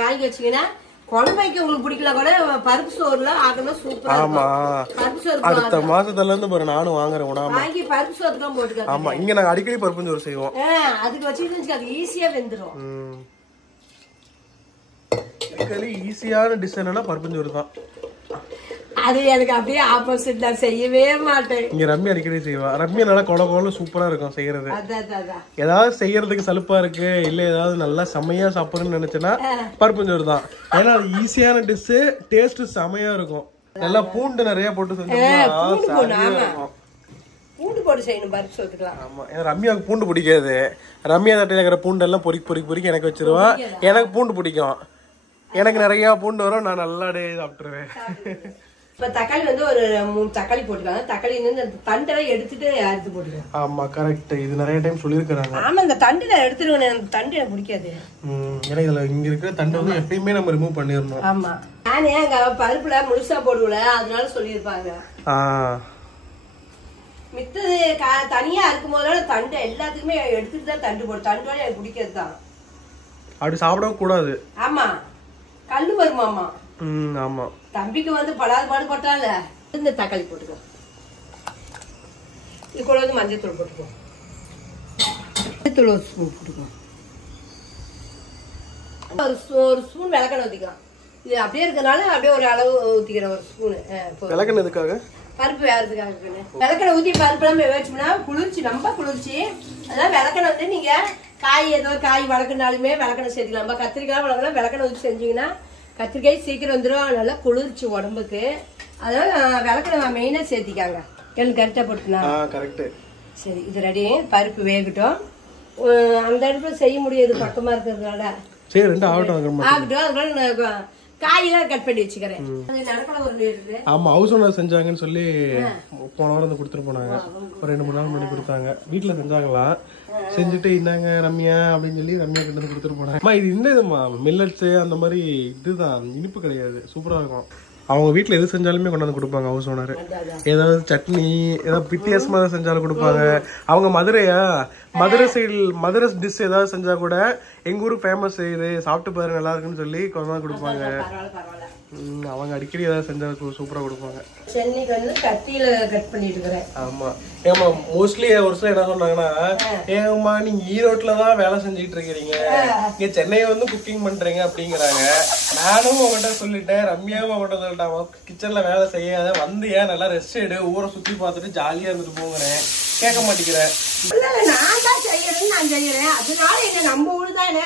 வாங்கி வச்சீங்கன்னா குழம்பு வைக்க உங்களுக்கு பிடிக்கல கூட பருப்பு சோறுல ஆகணும், சூப்பரா இருக்கும். பருப்பு சோறு அடுத்த மாசத்துல இருந்து பாரு நானும் வாங்குறேன். வாங்கி பருப்பு சோறுலாம் போட்டுக்கலாம். ஆமா, இங்க நாங்க அடிக்கடி பருப்பு சோறு செய்வோம். அதுக்கு வச்சுட்டு அது ஈஸியா வெந்துரும். ஈஸியான டிஷ் என்னன்னா பருப்பு சோறு தான். அது எனக்கு அப்படியே ஆப்போசிட், நான் செய்யவே மாட்டேன். இங்க ரம்யா அடிக்கடி செய்வா. ரம்யா நல்லா கொல கொல சூப்பரா இருக்கும் செய்யறது. ஏதாவது செய்யறதுக்கு சலுப்பா இருக்கு இல்ல ஏதாவது நல்லா செமையா சாப்பிடணும்னு நினைச்சேன்னா பருப்பு சோறு தான். ஏன்னா அது ஈஸியான டிஷ், டேஸ்ட் செமையா இருக்கும். நல்லா பூண்டு நிறைய போட்டு செஞ்சோம்னா பூண்டு போட்டு செய்யணும் பருப்பு சோறுலாம். ஆமா, ஏன்னா ரம்யாவுக்கு பூண்டு பிடிக்காது. ரம்யா தட்டையில இருக்கிற பூண்டு எல்லாம் பொறிக்கு எனக்கு வச்சிருவா. எனக்கு பூண்டு பிடிக்கும். எனக்கு நிறைய பூண்டு வரும், நான் நல்லா சாப்பிட்டுருவேன். இப்ப தக்காளி வந்து ஒரு 3 தக்காளி போட்டுக்காங்க. தக்காளி வந்து தண்டெல்லாம் எடுத்துட்டு அறுத்து போட்டுக்கலாம். ஆமா கரெக்ட், இது நிறைய டைம் சொல்லிருக்காங்க. ஆமா, இந்த தண்டு நான் எடுத்துருவேன். அந்த தண்டு எனக்கு பிடிக்காது. ஏன்னா இதுல இங்க இருக்கிற தண்டு வந்து எப்பயுமே நம்ம ரிமூவ் பண்ணிடணும். ஆமா, நானே அங்க பருப்புல முழுசா போடுவல, அதனால சொல்லியிருப்பாங்க. மித்தது தனியா இருக்கும் போதோட தண்டு எல்லாத்துக்குமே எடுத்துட்டு தான் தண்டு போடு. தண்டோட எனக்கு பிடிக்காது தான். அப்படி சாப்பிடவும் கூடாது. ஆமா, கல்லு வருமாமா. ஆமா, தம்பிக்கு வந்து படாது பாடுபட்டால. இந்த தக்காளி போட்டுக்கோ. இது கூட வந்து மஞ்சள் தூள் போட்டுக்கோ. மஞ்சள் ஒரு ஸ்பூன் போட்டுக்கோ. ஒரு ஸ்பூன் விளக்கெண்ணெய் ஊத்திக்கலாம். இது அப்படியே இருக்கனால அப்படியே ஒரு அளவு ஊத்திக்கிறேன். ஒரு ஸ்பூன் விளக்கெண்ணெய் எதுக்காக? பருப்பு வேறதுக்காக. விளக்கெண்ணெய் ஊத்தி பருப்பு எல்லாம் வச்சோம்னா குளிர்ச்சி, ரொம்ப குளிர்ச்சி. அதனால விளக்கெண்ணெய் வந்து நீங்க காய் ஏதோ காய் வளர்க்கனாலுமே விளக்கெண்ணெய் சேர்த்துக்கலாம். நம்ம கத்திரிக்காய் வளர்க்கலாம், விளக்கெண்ணெய் ஊற்றி செஞ்சீங்கன்னா கத்திரிக்காய் சீக்கிரம் வந்துடும், நல்லா குளிர்ச்சி உடம்புக்கு. அதனால விளக்கெண்ணெய் மெயினா சேர்த்திக்காங்க. எனக்கு கரெக்டா போட்டுக்கலாம். கரெக்ட். சரி, இது ரெடி. பருப்பு வேகட்டும். அந்த இடத்துல செய்ய முடியாது பக்கமா இருக்கிறதுனால. சரி, ரெண்டு ஆகட்டும். அதனால காயெல்லாம் கட் பண்ணி வச்சுக்கிறேன். ஆமா, ஹவுஸ் ஓனர் செஞ்சாங்கன்னு சொல்லி போன வாரம் வந்து கொடுத்துட்டு போனாங்க. ஒரு 2-3 நாள் முன்னாடி கொடுத்தாங்க. வீட்டுல செஞ்சாங்களா, செஞ்சுட்டு இந்தாங்க ரம்யா அப்படின்னு சொல்லி ரம்யா கிட்ட இருந்து கொடுத்துட்டு போனாங்க. இது இந்த இதுமா மில்லட்ஸ் அந்த மாதிரி இதுதான், இனிப்பு கிடையாது. சூப்பரா இருக்கும். அவங்க வீட்டுல எது செஞ்சாலுமே கொண்டாந்து கொடுப்பாங்க ஹவுஸ் ஓனர். ஏதாவது சட்னி ஏதாவது வித்தியாசமா செஞ்சாலும் கொடுப்பாங்க. அவங்க மதுரை சைடு மதுரை டிஷ் ஏதாவது செஞ்சா கூட எங்க ஊருக்கு ஃபேமஸ் இது சாப்பிட்டு பாரு நல்லா இருக்குன்னு சொல்லி கொண்டாந்து கொடுப்பாங்க. அவங்க அடிக்கடி ஏதாவது செஞ்சா சூப்பரா கொடுப்பாங்க. சென்னைக்கு வந்து கத்தியில கட் பண்ணிட்டு இருக்கேன். ஆமா, ஏமா மோஸ்ட்லி ஒரு சில என்ன சொன்னாங்கன்னா, ஏமா நீங்க ஈரோட்லதான் வேலை செஞ்சுட்டு இருக்கிறீங்க, இங்க சென்னையை வந்து குக்கிங் பண்றீங்க அப்படிங்கிறாங்க. நானும் அவங்ககிட்ட சொல்லிட்டேன், ரம்யாவும் அவங்ககிட்ட சொல்லிட்டான், கிச்சன்ல வேலை செய்யாத, வந்து ஏன் நல்லா ரெஸ்ட் எடு, ஊரை சுத்தி பார்த்துட்டு ஜாலியா இருந்துட்டு போங்கிறேன். கேட்க மாட்டேங்கிறேன். நான் தான் செய்யறேன்னு நான் செய்யறேன். அதனால என்ன நம்ம ஊரு தானே,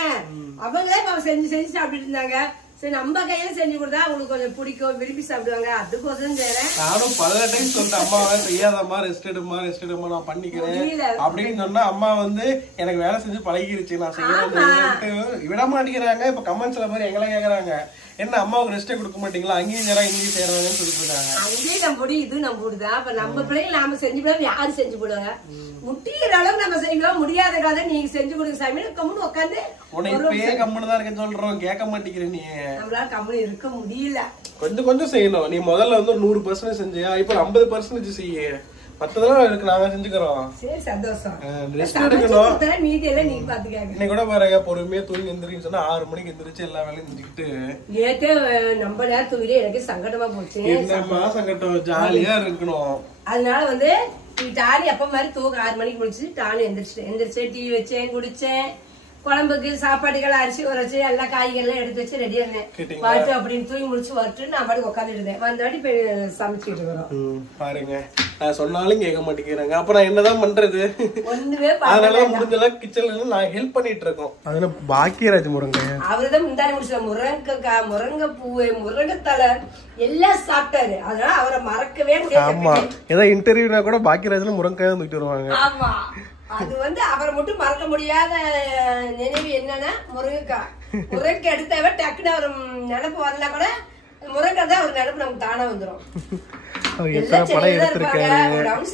அவங்க செஞ்சு செஞ்சு சாப்பிட்டு இருந்தாங்க. சரி, நம்ம கையில செஞ்சு கொடுத்தா அவங்களுக்கு கொஞ்சம் பிடிக்கும், விரும்பி சாப்பிடுவாங்க. அதுக்கோசம் செய்யறேன். நானும் பல டைம் சொல்லிட்டேன், அம்மா செய்யாதம்மா, ரெஸ்ட் எடுமா நான் பண்ணிக்கிறேன் அப்படின்னு சொன்னா அம்மா வந்து எனக்கு வேலை செஞ்சு பழகிருச்சு, நான் செய்யறேன் விட மாட்டேங்கிறாங்க. இப்ப கமெண்ட்ஸ்ல மாதிரி எங்களை கேக்குறாங்க, என்ன அம்மாவுக்கு ரெஸ்டே கொடுக்க மாட்டீங்களா, அங்கேயும் நேரம் இங்கேயும் செய்யறாங்கன்னு சொல்லிட்டு இருக்காங்க. அங்கேயும் நம்ம பொடி இது நம்ம பொடிதான். அப்ப நம்ம பிள்ளைங்க நாம செஞ்சு போய் யாரு செஞ்சு போடுவாங்க? முட்டிக்கிற அளவுக்கு நம்ம செஞ்சுக்கலாம். முடியாத காதை நீங்க செஞ்சு கொடுங்க சாமி. கம்முன்னு உட்காந்து உன்னை இப்பயே கம்முன்னு தான் இருக்கேன்னு சொல்றோம், கேட்க மாட்டேங்கிறேன். நீ நம்மளால கம்முன்னு இருக்க முடியல. கொஞ்சம் செய்யணும். நீ முதல்ல வந்து 100% செஞ்சியா, இப்ப 50% செய்ய. மத்ததெல்லாம் இருக்கு, நாங்க செஞ்சுக்கிறோம். சரி, சந்தோஷம். ரெஸ்ட் எடுக்கணும். மீதி எல்லாம் நீங்க பாத்துக்காங்க. இன்னைக்கு கூட பாருங்க, பொறுமையா தூங்கி எந்திரின்னு சொன்னா 6 மணிக்கு எந்திரிச்சு எல்லா வேலையும் செஞ்சுக்கிட்டு. நேத்தே நம்ம நேரம் தூங்கிட்டு எனக்கு சங்கடமா போச்சு. என்னமா சங்கடம், ஜாலியா இருக்கணும். அதனால வந்து டாலி அப்ப மாதிரி தூங்க 6 மணிக்கு முடிச்சு டாலி எந்திரிச்சு டீ வச்சேன், குடிச்சேன். குழம்புக்கு சாப்பாடுகள் அரிசி உரைச்சு எல்லா காய்கறிலாம் எடுத்து வச்சு ரெடியா இருந்தேன். பாட்டு அப்படின்னு தூங்கி முடிச்சு வரட்டு நான் பாட்டு உட்காந்துட்டு இருந்தேன். வந்தாடி போய் சமைச்சுட்டு இருக்கிறோம். பாருங்க நான் சொன்னாலும் கேட்க மாட்டேங்கிறாங்க. அப்புறம் நான் என்னதான் பண்றது? ஒண்ணுமே அதனால முடிஞ்சலாம் கிச்சன்ல நான் ஹெல்ப் பண்ணிட்டு இருக்கோம். அதுல பாக்கியராஜ் முருங்கை அவருதான் முந்தாடி முடிச்ச முருங்கைக்காய், முருங்கை பூவு, முருங்கைத்தலை எல்லாம் சாப்பிட்டாரு. அதனால அவரை மறக்கவே முடியாது. ஆமா ஏதாவது இன்டர்வியூனா கூட பாக்கியராஜ்ல முருங்கைக்காய் தூக்கிட்டு வருவாங்க. ஆமா அது அவரை மட்டும் மறக்க முடியாத நினைவு என்னன்னா முருங்கைக்காய். முருங்கை எடுத்தவ டக்குன்னு அவர் நினப்பு வரல கூட முருங்கைக்காய் தான் அவர் நினப்பு நமக்கு தானா வந்துடும்.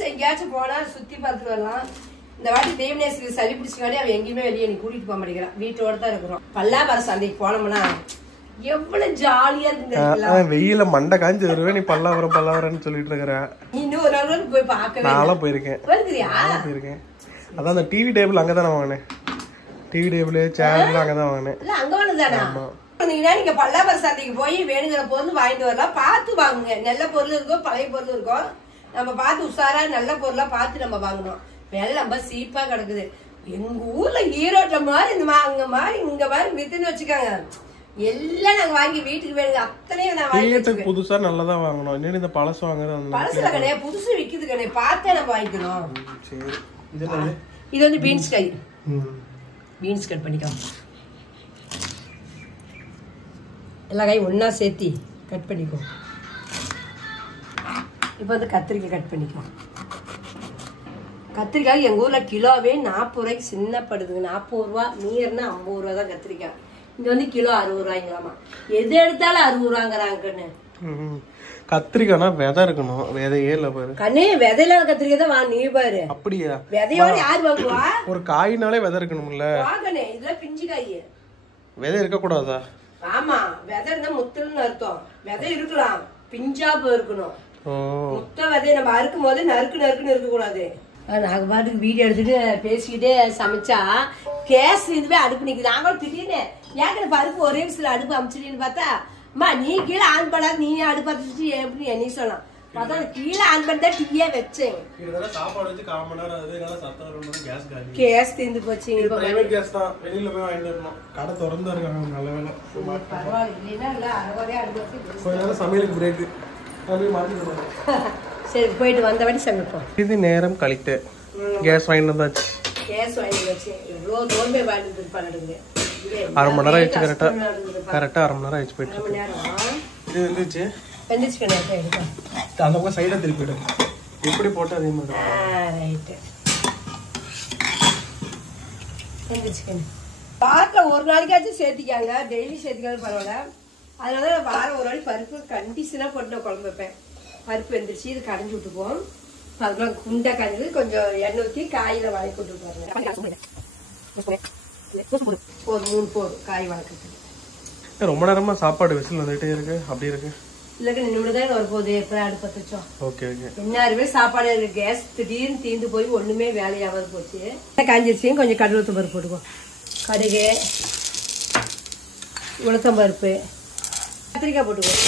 எங்கேயாச்சும் போனா சுத்தி பார்த்துட்டு வரலாம். இந்த வாட்டி தேவநேசுக்கு சளி பிடிச்சுக்காண்டி அவ எங்கேயுமே வெளியே நீ கூட்டிட்டு போக மாட்டேங்கிறான். வீட்டோட தான் இருக்கிறோம். பல்லாவரம் சந்தைக்கு போனோம்னா எவ்வளவு ஜாலியா இருக்கு. வெயில மண்டை காஞ்சி வருவேன். நீ பல்லாவரம்னு சொல்லிட்டு இருக்கிற. இன்னும் ஒரு நாள் போய் பார்க்கவே நானும் போயிருக்கேன். அதான் அந்த டிவி டேபிள் அங்கதானே வாங்கினேன். டிவி டேபிள் சேர் அங்கதான் வாங்கினேன். அங்க வாங்கினதானா? நீங்க பல்லாவரம் சந்தைக்கு போய் வேணுங்கிற பொருள் வாங்கிட்டு வரலாம். பார்த்து வாங்குங்க. நல்ல பொருள் இருக்கும், பழைய பொருள் இருக்கும். நம்ம பார்த்து உஷாரா நல்ல பொருளா பார்த்து நம்ம வாங்கணும். வெள்ளம் ரொம்ப சீப்பா கிடக்குது. எங்க ஊர்ல ஈரோட்ல மாதிரி இந்த அங்க மாதிரி இங்க மாதிரி வித்துன்னு வச்சுக்காங்க. எல்லாம் நாங்க வாங்கி வீட்டுக்கு வேணுங்க அத்தனையும் நான் வாங்கி புதுசா நல்லதா வாங்கணும். இன்னும் இந்த பழசு வாங்குறது பழசுல கிடையாது, புதுசு விக்குது கிடையாது. பார்த்தே நம்ம வாங்கிக்கணும். இது வந்து பீன்ஸ் காய். பீன்ஸ் கட் பண்ணிக்கலாம். எல்லா காயும் ஒன்னா சேர்த்தி கட் பண்ணிக்கோ. இப்போ வந்து கத்திரிக்காய் கட் பண்ணிக்கலாம். கத்திரிக்காய் எங்கள் ஊரில் கிலோவே 40 ரூபாய்க்கு சின்னப்படுதுங்க. 40 ரூபா, மீறினா 50 ரூபா தான் கத்திரிக்காய். இங்கே வந்து கிலோ 60 ரூபாய்ங்களாமா. எது எடுத்தாலும் 60 ரூபாங்கிறாங்க கண்ணு. கத்திரிக்காய்னா விதை இருக்கணும். விதையே இல்ல பாரு கண்ணே. விதையில கத்திரிக்காய் தான் வாங்க. நீ பாரு. அப்படியா? விதையோட யார் வாங்குவா? ஒரு காயினாலே விதை இருக்கணும்ல. வாங்கண்ணே. இதெல்லாம் பிஞ்சு காய். விதை இருக்க கூடாதா? ஆமா, விதை இருந்தா முத்துன்னு அர்த்தம். விதை இருக்கலாம், பிஞ்சாப்பு இருக்கணும். முத்த விதைய நம்ம அறுக்கும் போது நறுக்குன்னு இருக்க கூடாது. நாங்க பாட்டுக்கு வீடியோ எடுத்துட்டு பேசிக்கிட்டே சமைச்சா கேஸ் இதுவே அடுப்பு நிக்குது. நாங்களும் திடீர்னு ஏன் பருப்பு ஒரே விஷயத்துல அடுப்பு அமைச்சிட்டேன்னு பார்த்தா, அம்மா நீ கீழே ஆன் பண்ணாது, நீ அடுப்பு அமைச்சிட்டு எப்படி நீ சொல்லலாம். பார்த்தா கீழே ஆன் பண்ணி தான் டீயே வச்சேன். கேஸ் தீர்ந்து போச்சு. சமையலுக்கு பிரேக். சரி போயிட்டு வந்தபடி சமைப்போம். இது நேரம் கழித்து கேஸ் வாங்கிட்டு வந்தாச்சு. கேஸ் வாங்கிட்டு வச்சு எவ்வளோ தோல்மை வாங்கிட்டு பண்ணிடுங்க. 1/2 மணி நேரம் ஆயிடுச்சு. கரெக்டா 1/2 மணி நேரம் ஆயிடுச்சு. போயிட்டு இது வந்துச்சு. அந்த பக்கம் சைடா திருப்பிடு. எப்படி போட்டு அதே மாதிரி ரைட்டு. வாரத்தில் ஒரு நாளைக்காச்சும் சேர்த்திக்காங்க. டெய்லி சேர்த்திக்காலும் பரவாயில்ல. அதனால வாரம் ஒரு நாள் பருப்பு கண்டிஷனாக போட்டு நான் குழம்பு வைப்பேன். பருப்பு வெந்துருச்சு, இது கடைஞ்சி விட்டுக்குவோம். அதுக்கப்புறம் குண்டை கடைஞ்சி கொஞ்சம் எண்ணெய் ஊற்றி காயில் வதக்கி விட்டு போடுறேன். ஒரு 3 போதும் காய் வதக்கிறதுக்கு. ரொம்ப நேரமா சாப்பாடு விசில் வந்துட்டே இருக்கு. அப்படி இருக்கு இல்லைக்கு நின்றுதான் வரப்போகுது. எப்போ அடுப்பு வச்சோம். Okay okay. எல்லாருமே சாப்பாடு இருக்கு. கேஸ் திடீர்னு தீர்ந்து போய் ஒண்ணுமே வேலையாவது போச்சு. காஞ்சிருச்சியும் கொஞ்சம் கடலுத்து பருப்பு போட்டுக்குவோம். கடுகு, உளுத்தம் பருப்பு, கத்திரிக்காய் போட்டுக்குவோம்.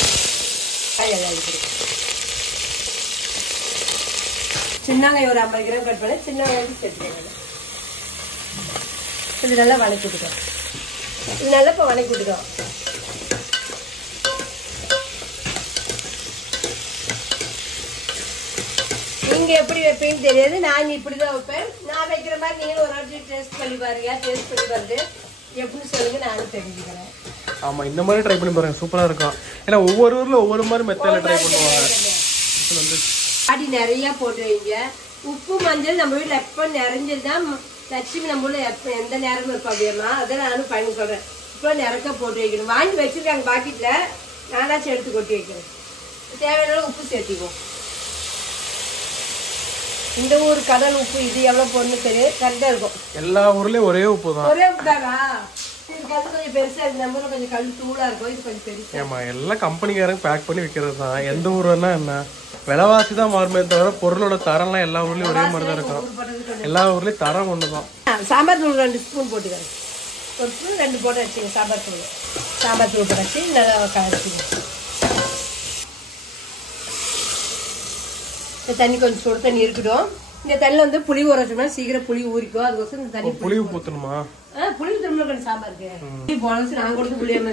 சின்னங்காய் ஒரு 50 கிராம் கட் பண்ணி சின்ன வெங்காயம் சேர்த்துக்கோங்க. இது நல்லா வதக்கி விட்டுக்கோம். இது நல்லா இப்போ வதக்கி விட்டுக்கோம். நீங்க எப்படி வைப்பீங்கன்னு தெரியாது. நான் இப்படிதான் வைப்பேன். நான் வைக்கிற மாதிரி நீங்க ஒரு நாள் டேஸ்ட் பண்ணி பாருங்க. டேஸ்ட் பண்ணி பாருங்க எப்படி சொல்லுங்க, நானும் தெரிஞ்சுக்கிறேன். ஆமா இந்த மாதிரி ட்ரை பண்ணி பாருங்க. சூப்பரா இருக்கும். ஏன்னா ஒவ்வொரு ஊர்ல ஒவ்வொரு மாதிரி மெத்தட்ல ட்ரை பண்ணுவாங்க. அடி நிறைய போட்டு வைங்க. உப்பு மஞ்சள் நம்ம வீட்டுல எப்ப நிறைஞ்சதுதான் லட்சுமி நம்ம ஊர்ல எப்ப எந்த நேரமும் இருக்கும். அப்படியேமா அதான் நானும் பயன் சொல்றேன். இப்போ நிறக்க போட்டு வைக்கணும். வாங்கி வச்சிருக்காங்க பாக்கெட்ல. நானாச்சும் எடுத்து கொட்டி வைக்கிறேன். தேவையான உப்பு சேர்த்திக்குவோம். இந்த ஊர் கடல் உப்பு இது எவ்வளவு பொண்ணு தெரியும். கரெக்டா இருக்கும். எல்லா ஊர்லயும் ஒரே உப்பு தான். ஒரே உப்பு தானா? கொஞ்சம் பெருசா இருக்கு. நம்ம ஊர்ல கொஞ்சம் கல் தூளா இருக்கும். இது கொஞ்சம் பெருசா. ஏமா எல்லாம் கம்பெனிக்காரங்க பேக் பண்ணி வைக்கிறது தான். எந்த ஊர்னா என்ன விலைவாசி தான் மாறுமே தவிர பொருளோட தரம்லாம் எல்லா ஊர்லயும் ஒரே மாதிரி தான் இருக்கும். எல்லா ஊர்லயும் தரம் ஒண்ணுதான். சாம்பார் தூள் 2 ஸ்பூன் போட்டுக்கிறேன். ஒரு ஸ்பூன் 2 போட்டு வச்சுங்க. சாம்பார் தூள் போட்டு வச்சு நல்லா கலச்சிங்க. இந்த தண்ணி கொஞ்சம் சுடு தண்ணி இருக்கட்டும். இந்த தண்ணியில் வந்து புளி ஊற வச்சோம்னா சீக்கிரம் புளி ஊறிக்கும். அதுக்கோசரம் இந்த தண்ணி புளி ஊற்றணுமா? புளி திரும்ப சாம்பாருக்கு போனஸ் நான் கொடுத்து புளியம்மா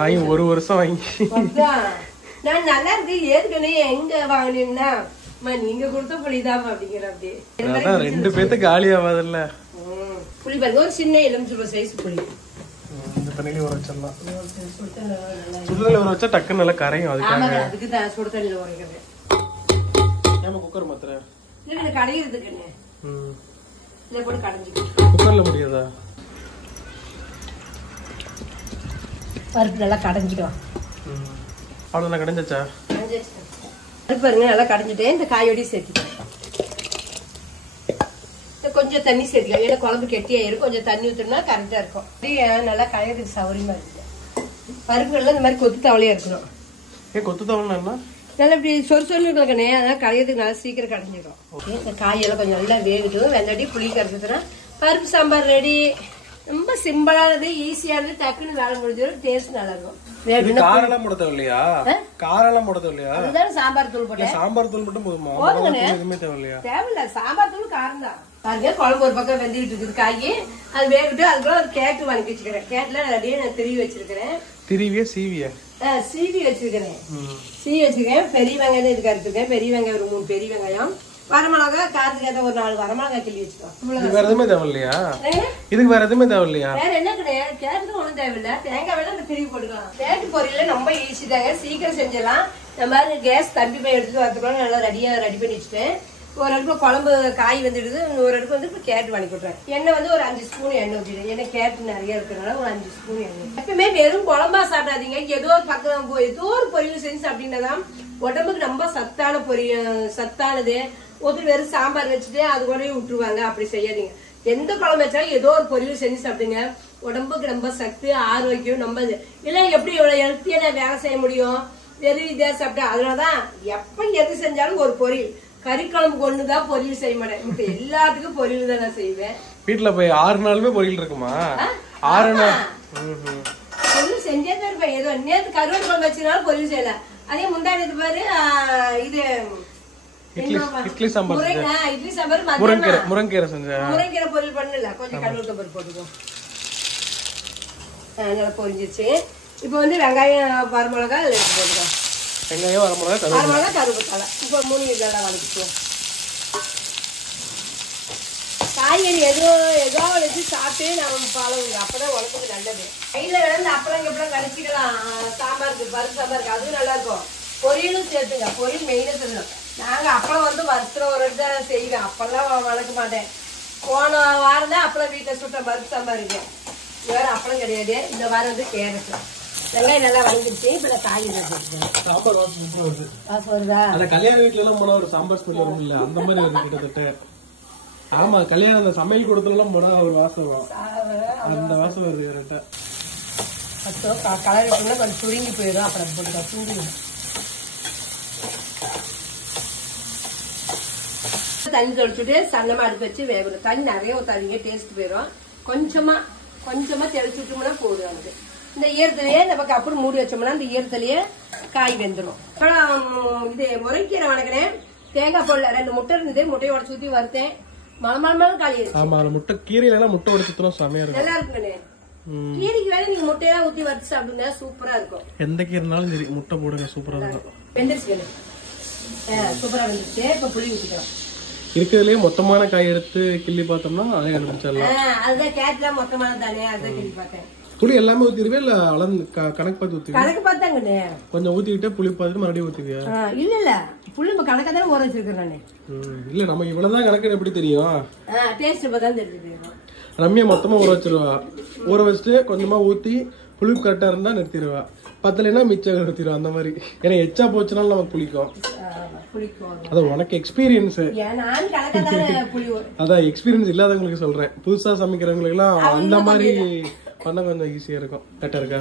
வாங்கி 1 வருஷம் வாங்கி நான் நல்லா இருக்கு ஏற்கனவே எங்க வாங்கினீங்கன்னா நீங்க கொடுத்த புளிதான் அப்படிங்கிற அப்படி 2 பேத்துக்கு காலி ஆகாதுல்ல. புளி பாருங்க ஒரு சின்ன எலுமிச்சை சைஸ் புளி இந்த தண்ணியில ஊற வச்சிடலாம். சுடுதண்ணில ஊற வச்சா டக்குன்னு நல்லா கரையும். அதுக்கு தான் சுடு தண்ணியில ஊறிக்கிறது. ஏமா குக்கர் மாத்திர இல்ல கடையிறதுக்குன்னு இதை போட்டு கடைஞ்சிக்கலாம். குக்கர்ல முடியாதா? பருப்பு நல்லா கடைஞ்சிக்கலாம். அவ்வளோ கடைஞ்சாச்சா? பருப்பு பாருங்க நல்லா கடைஞ்சிட்டேன். இந்த காயோடய சேர்த்துக்கிறேன். கொஞ்சம் தண்ணி சேர்த்துக்கலாம். ஏன்னா குழம்பு கெட்டியாயிரும். கொஞ்சம் தண்ணி ஊற்றினா கரெக்டா இருக்கும். நல்லா கடையிறதுக்கு சௌரியமா இருக்கு. பருப்புகள்லாம் இந்த மாதிரி கொத்து தவளையா இருக்கணும். கொத்து தவளைனா நல்லா இப்படி சொல் இருக்கணே. அதான் கடையிறதுக்கு நல்லா சீக்கிரம் கடைஞ்சிடும். இந்த காயெல்லாம் கொஞ்சம் நல்லா வேகட்டும். வெள்ளடி புளி கரைச்சதுன்னா பருப்பு சாம்பார் ரெடி. ரொம்ப சிம்பிளானது, ஈஸியானது, டக்குன்னு வேலை முடிஞ்சிடும். டேஸ்ட் நல்லா இருக்கும். காரெல்லாம் போட தேவையில்லையா? காரெல்லாம் போட தேவையில்லையா? அதுதான் சாம்பார் தூள் போட்டேன். சாம்பார் தூள் மட்டும் போதுமா? எதுவுமே தேவையில்லையா? தேவையில்ல. சாம்பார் தூள் காரம் தான். பாருங்க குழம்பு ஒரு பக்கம் வெந்துகிட்டு இருக்குது. காய் அது வேகட்டு. அதுக்குள்ள ஒரு கேரட் வாங்கி வச்சுக்கிறேன். கேரட்ல நிறைய நான் திருவி வச்சிருக்கிறேன். திருவியா சீவியா? சீவி வச்சிருக்கிறேன். சீவி வச்சிருக்கேன். பெரிய வெங்காயம் இதுக்கு அறுத்துருக்கேன். பெரிய வெங்காயம் ஒரு 3 பெரிய வெங்காயம், வரமிளகா காரத்துக்கு ஏற்ற ஒரு 4 வரமிளகா கிள்ளி வச்சுக்கோ. வேற எதுவுமே தேவையில்லையா? இதுக்கு வேற எதுவுமே தேவையில்லையா? வேற என்ன கிடையாது. கேரட் ஒண்ணும் தேவையில்லை. தேங்காய் வேணா நம்ம திருவி போட்டுக்கலாம். கேரட் பொரியல ரொம்ப ஈஸி தாங்க. சீக்கிரம் செஞ்சிடலாம். இந்த மாதிரி கேஸ் தம்பி போய் எடுத்துட்டு வரதுக்குள்ள நல்லா ரெடி பண்ணி வச்சுட்டேன். ஒரு அடுப்பு குழம்பு காய் வந்துடுது. ஒரு அடுப்பு வந்து இப்போ கேரட் வாங்கி கொடுறேன். எண்ணெய் வந்து ஒரு 5 ஸ்பூன் எண்ணெய் ஊற்றிடுறேன். ஏன்னா கேரட் நிறைய இருக்கிறதுனால ஒரு 5 ஸ்பூன் எண்ணெய். எப்பவுமே வெறும் குழம்பா சாப்பிடாதீங்க. ஏதோ ஒரு பக்கம் ஏதோ ஒரு பொரியல் செஞ்சு சாப்பிட்டீங்கன்னா உடம்புக்கு ரொம்ப சத்தானது. ஒருத்தர் வெறும் சாம்பார் வச்சுட்டு அது கூட விட்டுருவாங்க. அப்படி செய்யாதீங்க. எந்த குழம்பு வச்சாலும் ஏதோ ஒரு பொரியல் செஞ்சு சாப்பிடுங்க. உடம்புக்கு ரொம்ப சத்து, ஆரோக்கியம். நம்ம இல்லை எப்படி இவ்வளவு ஹெல்த்தியா வேலை செய்ய முடியும் வெறும் இதே சாப்பிட்டா? அதனாலதான் எப்ப எது செஞ்சாலும் ஒரு பொரியல். கறி குழம்பு ஒண்ணுதான் பொரியல் செய்ய மாட்டேன். இப்ப எல்லாத்துக்கும் பொரியல் தான் நான் செய்வேன். வீட்டுல போய் 6 நாளுமே பொரியல் இருக்குமா? 6 நாள் பொரியல் செஞ்சே தான் இருப்பேன். ஏதோ நேற்று கருவாடு குழம்பு வச்சதுனால பொரியல் செய்யல. அதே முந்தானத்து பாரு இது இட்லி சாம்பார். இட்லி சாம்பார் முருங்கீரை செஞ்சேன். முருங்கீரை பொரியல் பண்ணல. கொஞ்சம் கருவேப்பிலை பருப்பு போட்டுக்கோ. நல்லா பொரிஞ்சிருச்சு. இப்ப வந்து வெங்காயம் வரமிளகா எடுத்து போட்டுக்கோ. வெங்காயம் வரமிளகா கருவேப்பிலை இப்ப 3 இதெல்லாம் வதக்கிக்குவோம். காய்கறி ஏதோ வச்சு சாப்பிட்டு நம்ம பழகுங்க. அப்பதான் உடம்புக்கு நல்லது. கையில வேணா அப்பளம் எப்பலாம் கடிச்சிக்கலாம். சாம்பாருக்கு பருப்பு சாம்பாருக்கு அதுவும் நல்லா இருக்கும். பொரியலும் சேர்த்துங்க. பொரியல் மெயினா சொல்லணும். நாங்க அப்பளம் வந்து வருஷத்துல ஒரு தான் செய்வேன். அப்பெல்லாம் வளர்க்க மாட்டேன். போன வாரம் தான் அப்பளம் வீட்டுல சுட்ட பருப்பு சாம்பாருக்கு. வேற அப்பளம் கிடையாது. இந்த வாரம் வந்து கேரட் வெங்காயம் நல்லா வளர்ந்துருச்சு. இப்ப காய் சாம்பார் வருதா? அந்த கல்யாண வீட்டுல எல்லாம் போனா ஒரு சாம்பார் ஸ்மெல் வரும் இல்ல? அந்த மாதிரி வருது கிட்டத்தட்ட. ஆமா, கல்யாணம் அந்த சமையல் கூடத்துல எல்லாம் போனா ஒரு வாசம் வரும். அந்த வாசம் வருது கரெக்டா. கலர் கொஞ்சம் சுருங்கி போயிடும். அப்புறம் போட்டு சுருங்கி தண்ணி தொளிச்சுட்டு சன்னமா அடுப்பு வச்சு வேகணும். தண்ணி நிறைய ஊத்தாதீங்க. டேஸ்ட் போயிடும். கொஞ்சமா தெளிச்சு விட்டோம்னா போதும். எனக்கு இந்த ஈரத்திலேயே நமக்கு அப்புறம் மூடி வச்சோம்னா இந்த ஈரத்திலேயே காய் வெந்துடும். இது முருங்கீரை வணக்கினேன். தேங்காய் போடல. 2 முட்டை இருந்தது. முட்டையை உடச்சு ஊத்தி வறுத்தேன். மலமலமான காய். ஆமா, முட்டை கீரையில முட்டை உடைச்சுனா செமையா இருக்கும். நல்லா இருக்குண்ணே. கீரைக்கு வேலை நீங்க முட்டையெல்லாம் ஊத்தி வறுத்து சாப்பிடுங்க. சூப்பரா இருக்கும். எந்த கீரைனாலும் சரி முட்டை போடுங்க. சூப்பரா இருக்கும். வெந்துருச்சு. சூப்பரா வெந்துருச்சு. இப்ப புளி ஊத்திக்கலாம். இருக்கிறதுலயே மொத்தமான காய் எடுத்து கிள்ளி பார்த்தோம்னா அதே கண்டுபிடிச்சிடலாம். அதுதான் கேட்ல மொத்தமான தானே. அதுதான் கிள்ளி பார்த்தேன். புளி எல்லாமே ஊத்திடுவே இல்ல? கணக்கு பார்த்து ஊத்துவியா? கணக்கு பார்த்தாங்கண்ணே. கொஞ்சம் ஊத்திக்கிட்டே புளி பார்த்துட்டு மறுபடியும் ஊத்துவியா? இல்ல புளி நம்ம கணக்கா தானே ஊற வச்சிருக்கேன் நானு. இல்ல நம்ம இவ்வளவுதான் கணக்கு எப்படி தெரியும்? டேஸ்ட் பார்த்தா தெரிஞ்சுது. ரம்யா மொத்தமா ஊற வச்சிருவா. ஊற வச்சுட்டு கொஞ்சமா ஊத்தி புளி கரெக்டா இருந்தா நிறுத்திடுவா. பத்தலைன்னா மிச்சம் நிறுத்திடுவா. அந்த மாதிரி. ஏன்னா எச்சா போச்சுனாலும் நமக்கு புளிக்கும். அது உனக்கு எக்ஸ்பீரியன்ஸ். அதான் எக்ஸ்பீரியன்ஸ் இல்லாதவங்களுக்கு சொல்றேன். புதுசா சமைக்கிறவங்களுக்கு எல்லாம் அந்த மாதிரி பண்ண கொஞ்சம் ஈஸியா இருக்கும். கரெக்டா இருக்கா?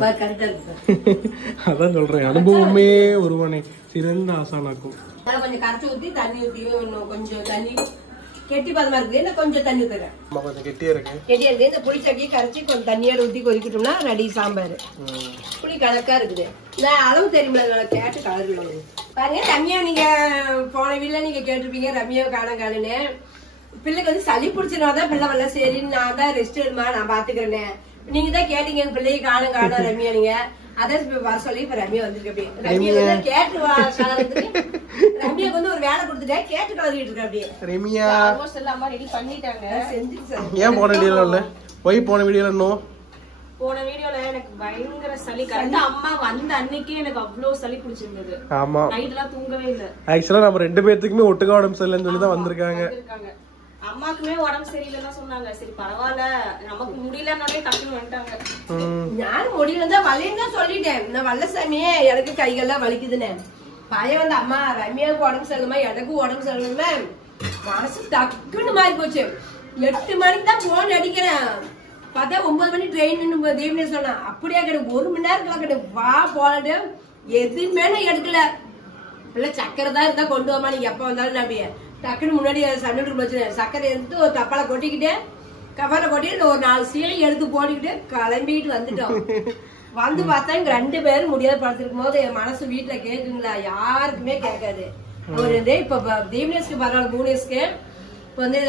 அதான் சொல்றேன். அனுபவமே ஒருவனை சிறந்த ஆசானாக்கும். கொஞ்சம் கரைச்சி ஊத்தி தண்ணி ஊத்தி கொஞ்சம் தண்ணி கெட்டி பதமா இருக்கு. கொஞ்சம் தண்ணி ஊத்துறேன். கொஞ்சம் கெட்டியா இருக்கு. இந்த புளி சட்டியை கரைச்சி கொஞ்சம் தண்ணியோட ஊத்தி கொதிக்கிட்டோம்னா ரெடி சாம்பார். புளி கணக்கா இருக்குது. நான் அளவு தெரியுமா கேட்டு கலர் பாருங்க. ரம்யா நீங்க போன வீட்டுல நீங்க கேட்டிருப்பீங்க ரம்யா காணுன்னு. பிள்ளைக்கு வந்து சளி பிடிச்சனாதான் பிள்ளை வரல, சரின்னு நான் தான் ரெஸ்ட் எடுமா நான் பாத்துக்கிறேன். நீங்க தான் கேட்டீங்க எங்க பிள்ளைய காணும் ரம்யா, நீங்க அதான் வர சொல்லி இப்ப ரம்யா வந்திருக்கு. அப்படியே ரம்யா கேட்டு ரம்யாக்கு வந்து ஒரு வேலை கொடுத்துட்டேன், கேட்டு கலந்துட்டு இருக்க. அப்படியே ரம்யா அம்மா ரெடி பண்ணிட்டாங்க, செஞ்சுட்டு. ஏன் போன வீடியோல இல்ல? போய் போன வீடியோல இன்னும் போன வீடியோல எனக்கு பயங்கர சளி. கரெக்டா அம்மா வந்த அன்னைக்கே எனக்கு அவ்வளவு சளி பிடிச்சிருந்தது. ஆமா, நைட்லாம் தூங்கவே இல்ல. ஆக்சுவலா நம்ம 2 பேத்துக்குமே ஒட்டுக்கா உடம்பு சரியில்லைன்னு சொல்லி தான் வந்திருக்காங்க. அம்மாக்குமே உடம்பு சரியில்லைன்னு சொன்னாங்க. சரி பரவாயில்ல, நமக்கு முடியலன்னாலே டக்குன்னு வந்துட்டாங்க. நானும் முடியல தான் வலின்னு தான் சொல்லிட்டேன். நான் வல்லசாமியே எனக்கு கைகள்லாம் வலிக்குதுன்னு. பையன் வந்து அம்மா ரம்யாவுக்கு உடம்பு சரியில்லைமா, எனக்கும் உடம்பு சரியில்லைமா, மனசு டக்குன்னு மாறி போச்சு. 8 மணிக்கு தான் போன் அடிக்கிறேன், பார்த்தா 9 மணி ட்ரெயின் தேவினே சொன்னா. அப்படியே கிடையாது, 1 மணி நேரத்துல கிடையாது. வா போனது எதுவுமே நான் எடுக்கல. பிள்ளை சக்கரை தான் இருந்தா கொண்டு வாமா, நீங்க எப்ப வந்தாலும் நான் அப்படியே டக்குன்னு முன்னாடி சமையல் வச்சு சக்கரை எடுத்து ஒரு கப்பால கொட்டிக்கிட்டு கப்பால கொட்டிட்டு ஒரு 4 சீலை எடுத்து போட்டுக்கிட்டு கிளம்பிட்டு வந்துட்டோம். வந்து பார்த்தா இங்க 2 பேரும் முடியாத படுத்திருக்கும் போது என் மனசு வீட்டுல கேக்குங்களா? யாருக்குமே கேட்காது. ஒரு இப்ப தீபனேஷ்க்கு பரவாயில்ல, புவனேஷ்க்கு இப்ப வந்து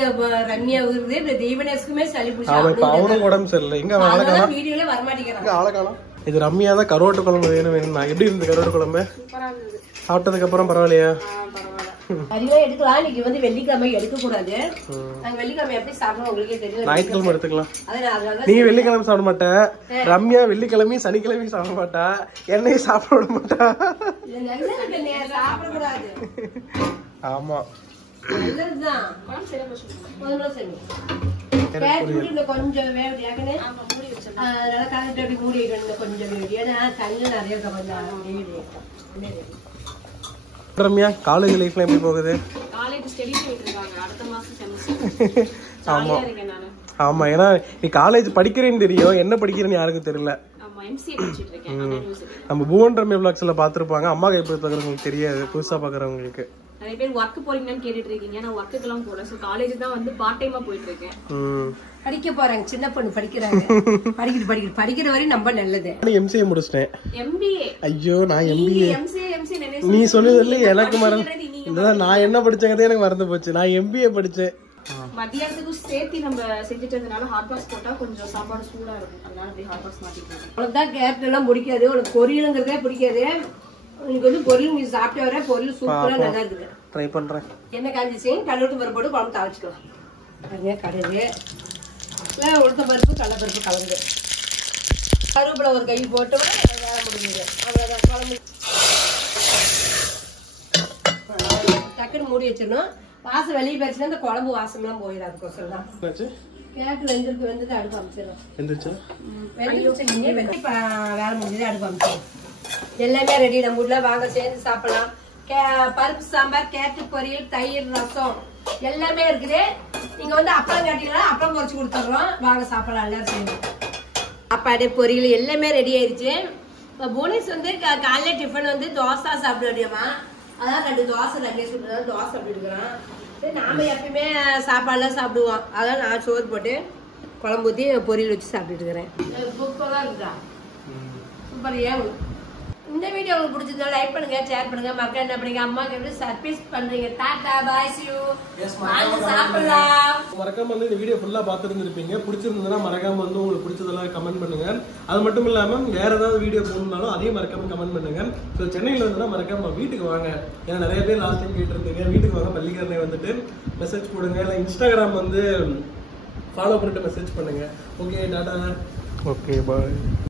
ரம்யா இருக்குது, இப்ப தீபனேஷ்க்குமே சளி பிடிச்சி உடம்பு சரியில்லை. எங்க வீடியோல வரமாட்டேங்கிறாங்க. ஆளை காணோம். இது ரம்யா தான் கருவாட்டு குழம்பு வேணும் வேணும்னா. எப்படி இருந்தது கருவாட்டு குழம்பு? சாப்பிட்டதுக்கு அப்புறம் பரவாயில்லையா? அதெல்லாம் எடுக்கலாம். இன்னைக்கு வந்து வெள்ளிக்கிழமை எடுக்க கூடாது. நாங்க வெள்ளிக்கிழமை எப்படி சாப்பிடுவோம் உங்களுக்கே தெரியும். ஞாயிற்றுக்கிழமை எடுத்துக்கலாம். நீ வெள்ளிக்கிழமை சாப்பிட மாட்டேன், ரம்யா வெள்ளிக்கிழமையும் சனிக்கிழமையும் சாப்பிட மாட்டா, என்னையும் சாப்பிட விட மாட்டா. சாப்பிடக்கூடாது. ஆமா, நல்லதுதான். கொஞ்சம் வேவது நல்லா கலந்து அப்படி மூடி கொஞ்சம் வேடி. ஏன்னா தண்ணி நிறைய ரம்யா காலேஜ் லைஃப்ல எப்படி போகுது? காலேஜ் ஸ்டடி போயிட்டு இருக்காங்க, அடுத்த மாசம் செமஸ்டர். ஆமா ஆமா, ஏன்னா நீ காலேஜ் படிக்கிறேன்னு தெரியும், என்ன படிக்கிறேன்னு யாருக்கும் தெரியல. ஆமா, எம்சிஏ படிச்சிட்டு இருக்கேன். நம்ம புவன் ரம்யா விளாக்ஸ்ல பாத்துருப்பாங்க, அம்மா கைப்பற்றி பாக்குறவங்களுக்கு தெரியாது, புதுசா பாக்குறவங்களுக்கு. நிறைய பேர் ஒர்க் போறீங்கன்னு கேட்டுட்டு இருக்கீங்க. நான் ஒர்க்குக்கு எல்லாம் போல, சோ காலேஜ் தான் வந்து பார்ட் டைமா போயிட்டு இருக்கேன். படிக்க போறாங்க, சின்ன பொண்ணு படிக்கிறாங்க. படிக்கிற வரையும் ரொம்ப நல்லது. எம்சிஏ முடிச்சிட்டேன். எம்பிஏ? ஐயோ, நான் எம்பிஏ. எம்சிஏ நீ சொன்னது எனக்கு மறந்து, நான் என்ன படிச்சேங்கிறதே எனக்கு மறந்து போச்சு. நான் எம்பிஏ படிச்சேன். மதியானத்துக்கு சேர்த்து நம்ம செஞ்சுட்டதுனால ஹாட் பாக்ஸ் போட்டா கொஞ்சம் சாப்பாடு சூடா இருக்கும், அதனால அப்படியே ஹாட் பாக்ஸ் மாட்டிக்கலாம். உனக்கு தான் கேரட் எல்லாம் பிடிக்காது, உனக்கு பொரியலுங்கிறதே பிடிக்காது. உனக்கு வந்து பொரியல் நீ சாப்பிட்ட வர பொரியல் சூப்பரா நல்லா இருக்குது. ட்ரை பண்றேன். என்ன காஞ்சிச்சு கல்லூட்டு பருப்பு போட்டு குழம்பு தாளிச்சுக்கலாம். நிறைய கடுகு உளுத்த பருப்பு கடலைப்பருப்பு கலந்து கருவேப்பிலை ஒரு கை போட்டு வேலை முடிஞ்சது. அவ்வளவுதான் குழம்பு. டக்குன்னு மூடி வச்சிடணும். வாசம் வெளியே போயிடுச்சுன்னா இந்த குழம்பு வாசம் எல்லாம் போயிடும். அதுக்கோசரம் தான் கேட்டு வெந்துட்டு அடுப்பு அமைச்சிடும். வேலை முடிஞ்சது அடுப்பு அமைச்சிடும். எல்லாமே ரெடி. நம்ம வீட்டுல வாங்க சேர்ந்து சாப்பிடலாம். பருப்பு சாம்பார், கேரட்டு பொரியல், தயிர், ரசம் எல்லாமே இருக்குது. நீங்க வந்து அப்பளம் கேட்டீங்கன்னா அப்பளம் பொரிச்சு கொடுத்துடுறோம், வாங்க சாப்பிடலாம். எல்லாரும் சேர்ந்து சாப்பாடு பொரியல் எல்லாமே ரெடி ஆயிடுச்சு. புவனேஷ் வந்து காலையில டிஃபன் வந்து தோசை சாப்பிடுவாடியம்மா, அதான் 2 தோசை தண்ணி சுட்டு தோசை சாப்பிட்டுருக்குறான். சரி, நாம எப்பயுமே சாப்பாடுலாம் சாப்பிடுவோம். அதான் நான் சோறு போட்டு குழம்பு ஊற்றி பொரியல் வச்சு சாப்பிட்டுட்டு இருக்கிறேன். சூப்பராக இருக்குதா? சூப்பர். ஏன் இந்த வீடியோ உங்களுக்கு பிடிச்சிருந்தா லைக் பண்ணுங்க, ஷேர் பண்ணுங்க, மறக்காம என்ன பண்ணுங்க, அம்மாக்கு எப்படி சர்ப்ரைஸ் பண்றீங்க. Tata bye see you. வாங்க சாப்பிடலாம். மறக்காம வந்து இந்த வீடியோ ஃபுல்லா பாத்துருந்துருப்பீங்க. பிடிச்சிருந்ததுன்னா மறக்காம வந்து உங்களுக்கு பிடிச்சதெல்லாம் கமெண்ட் பண்ணுங்க. அது மட்டும் இல்லாம வேற ஏதாவது வீடியோ போகணும்னாலும் அதையும் மறக்காம கமெண்ட் பண்ணுங்க. ஸோ சென்னையில இருந்தா மறக்காம வீட்டுக்கு வாங்க. ஏன்னா நிறைய பேர் லாஸ்ட் டைம் கேட்டு இருந்தீங்க, வீட்டுக்கு வாங்க பள்ளிக்கரணை வந்துட்டு மெசேஜ் போடுங்க, இல்லை இன்ஸ்டாகிராம் வந்து ஃபாலோ பண்ணிட்டு மெசேஜ் பண்ணுங்க. ஓகே, டாடா. ஓகே, பாய்.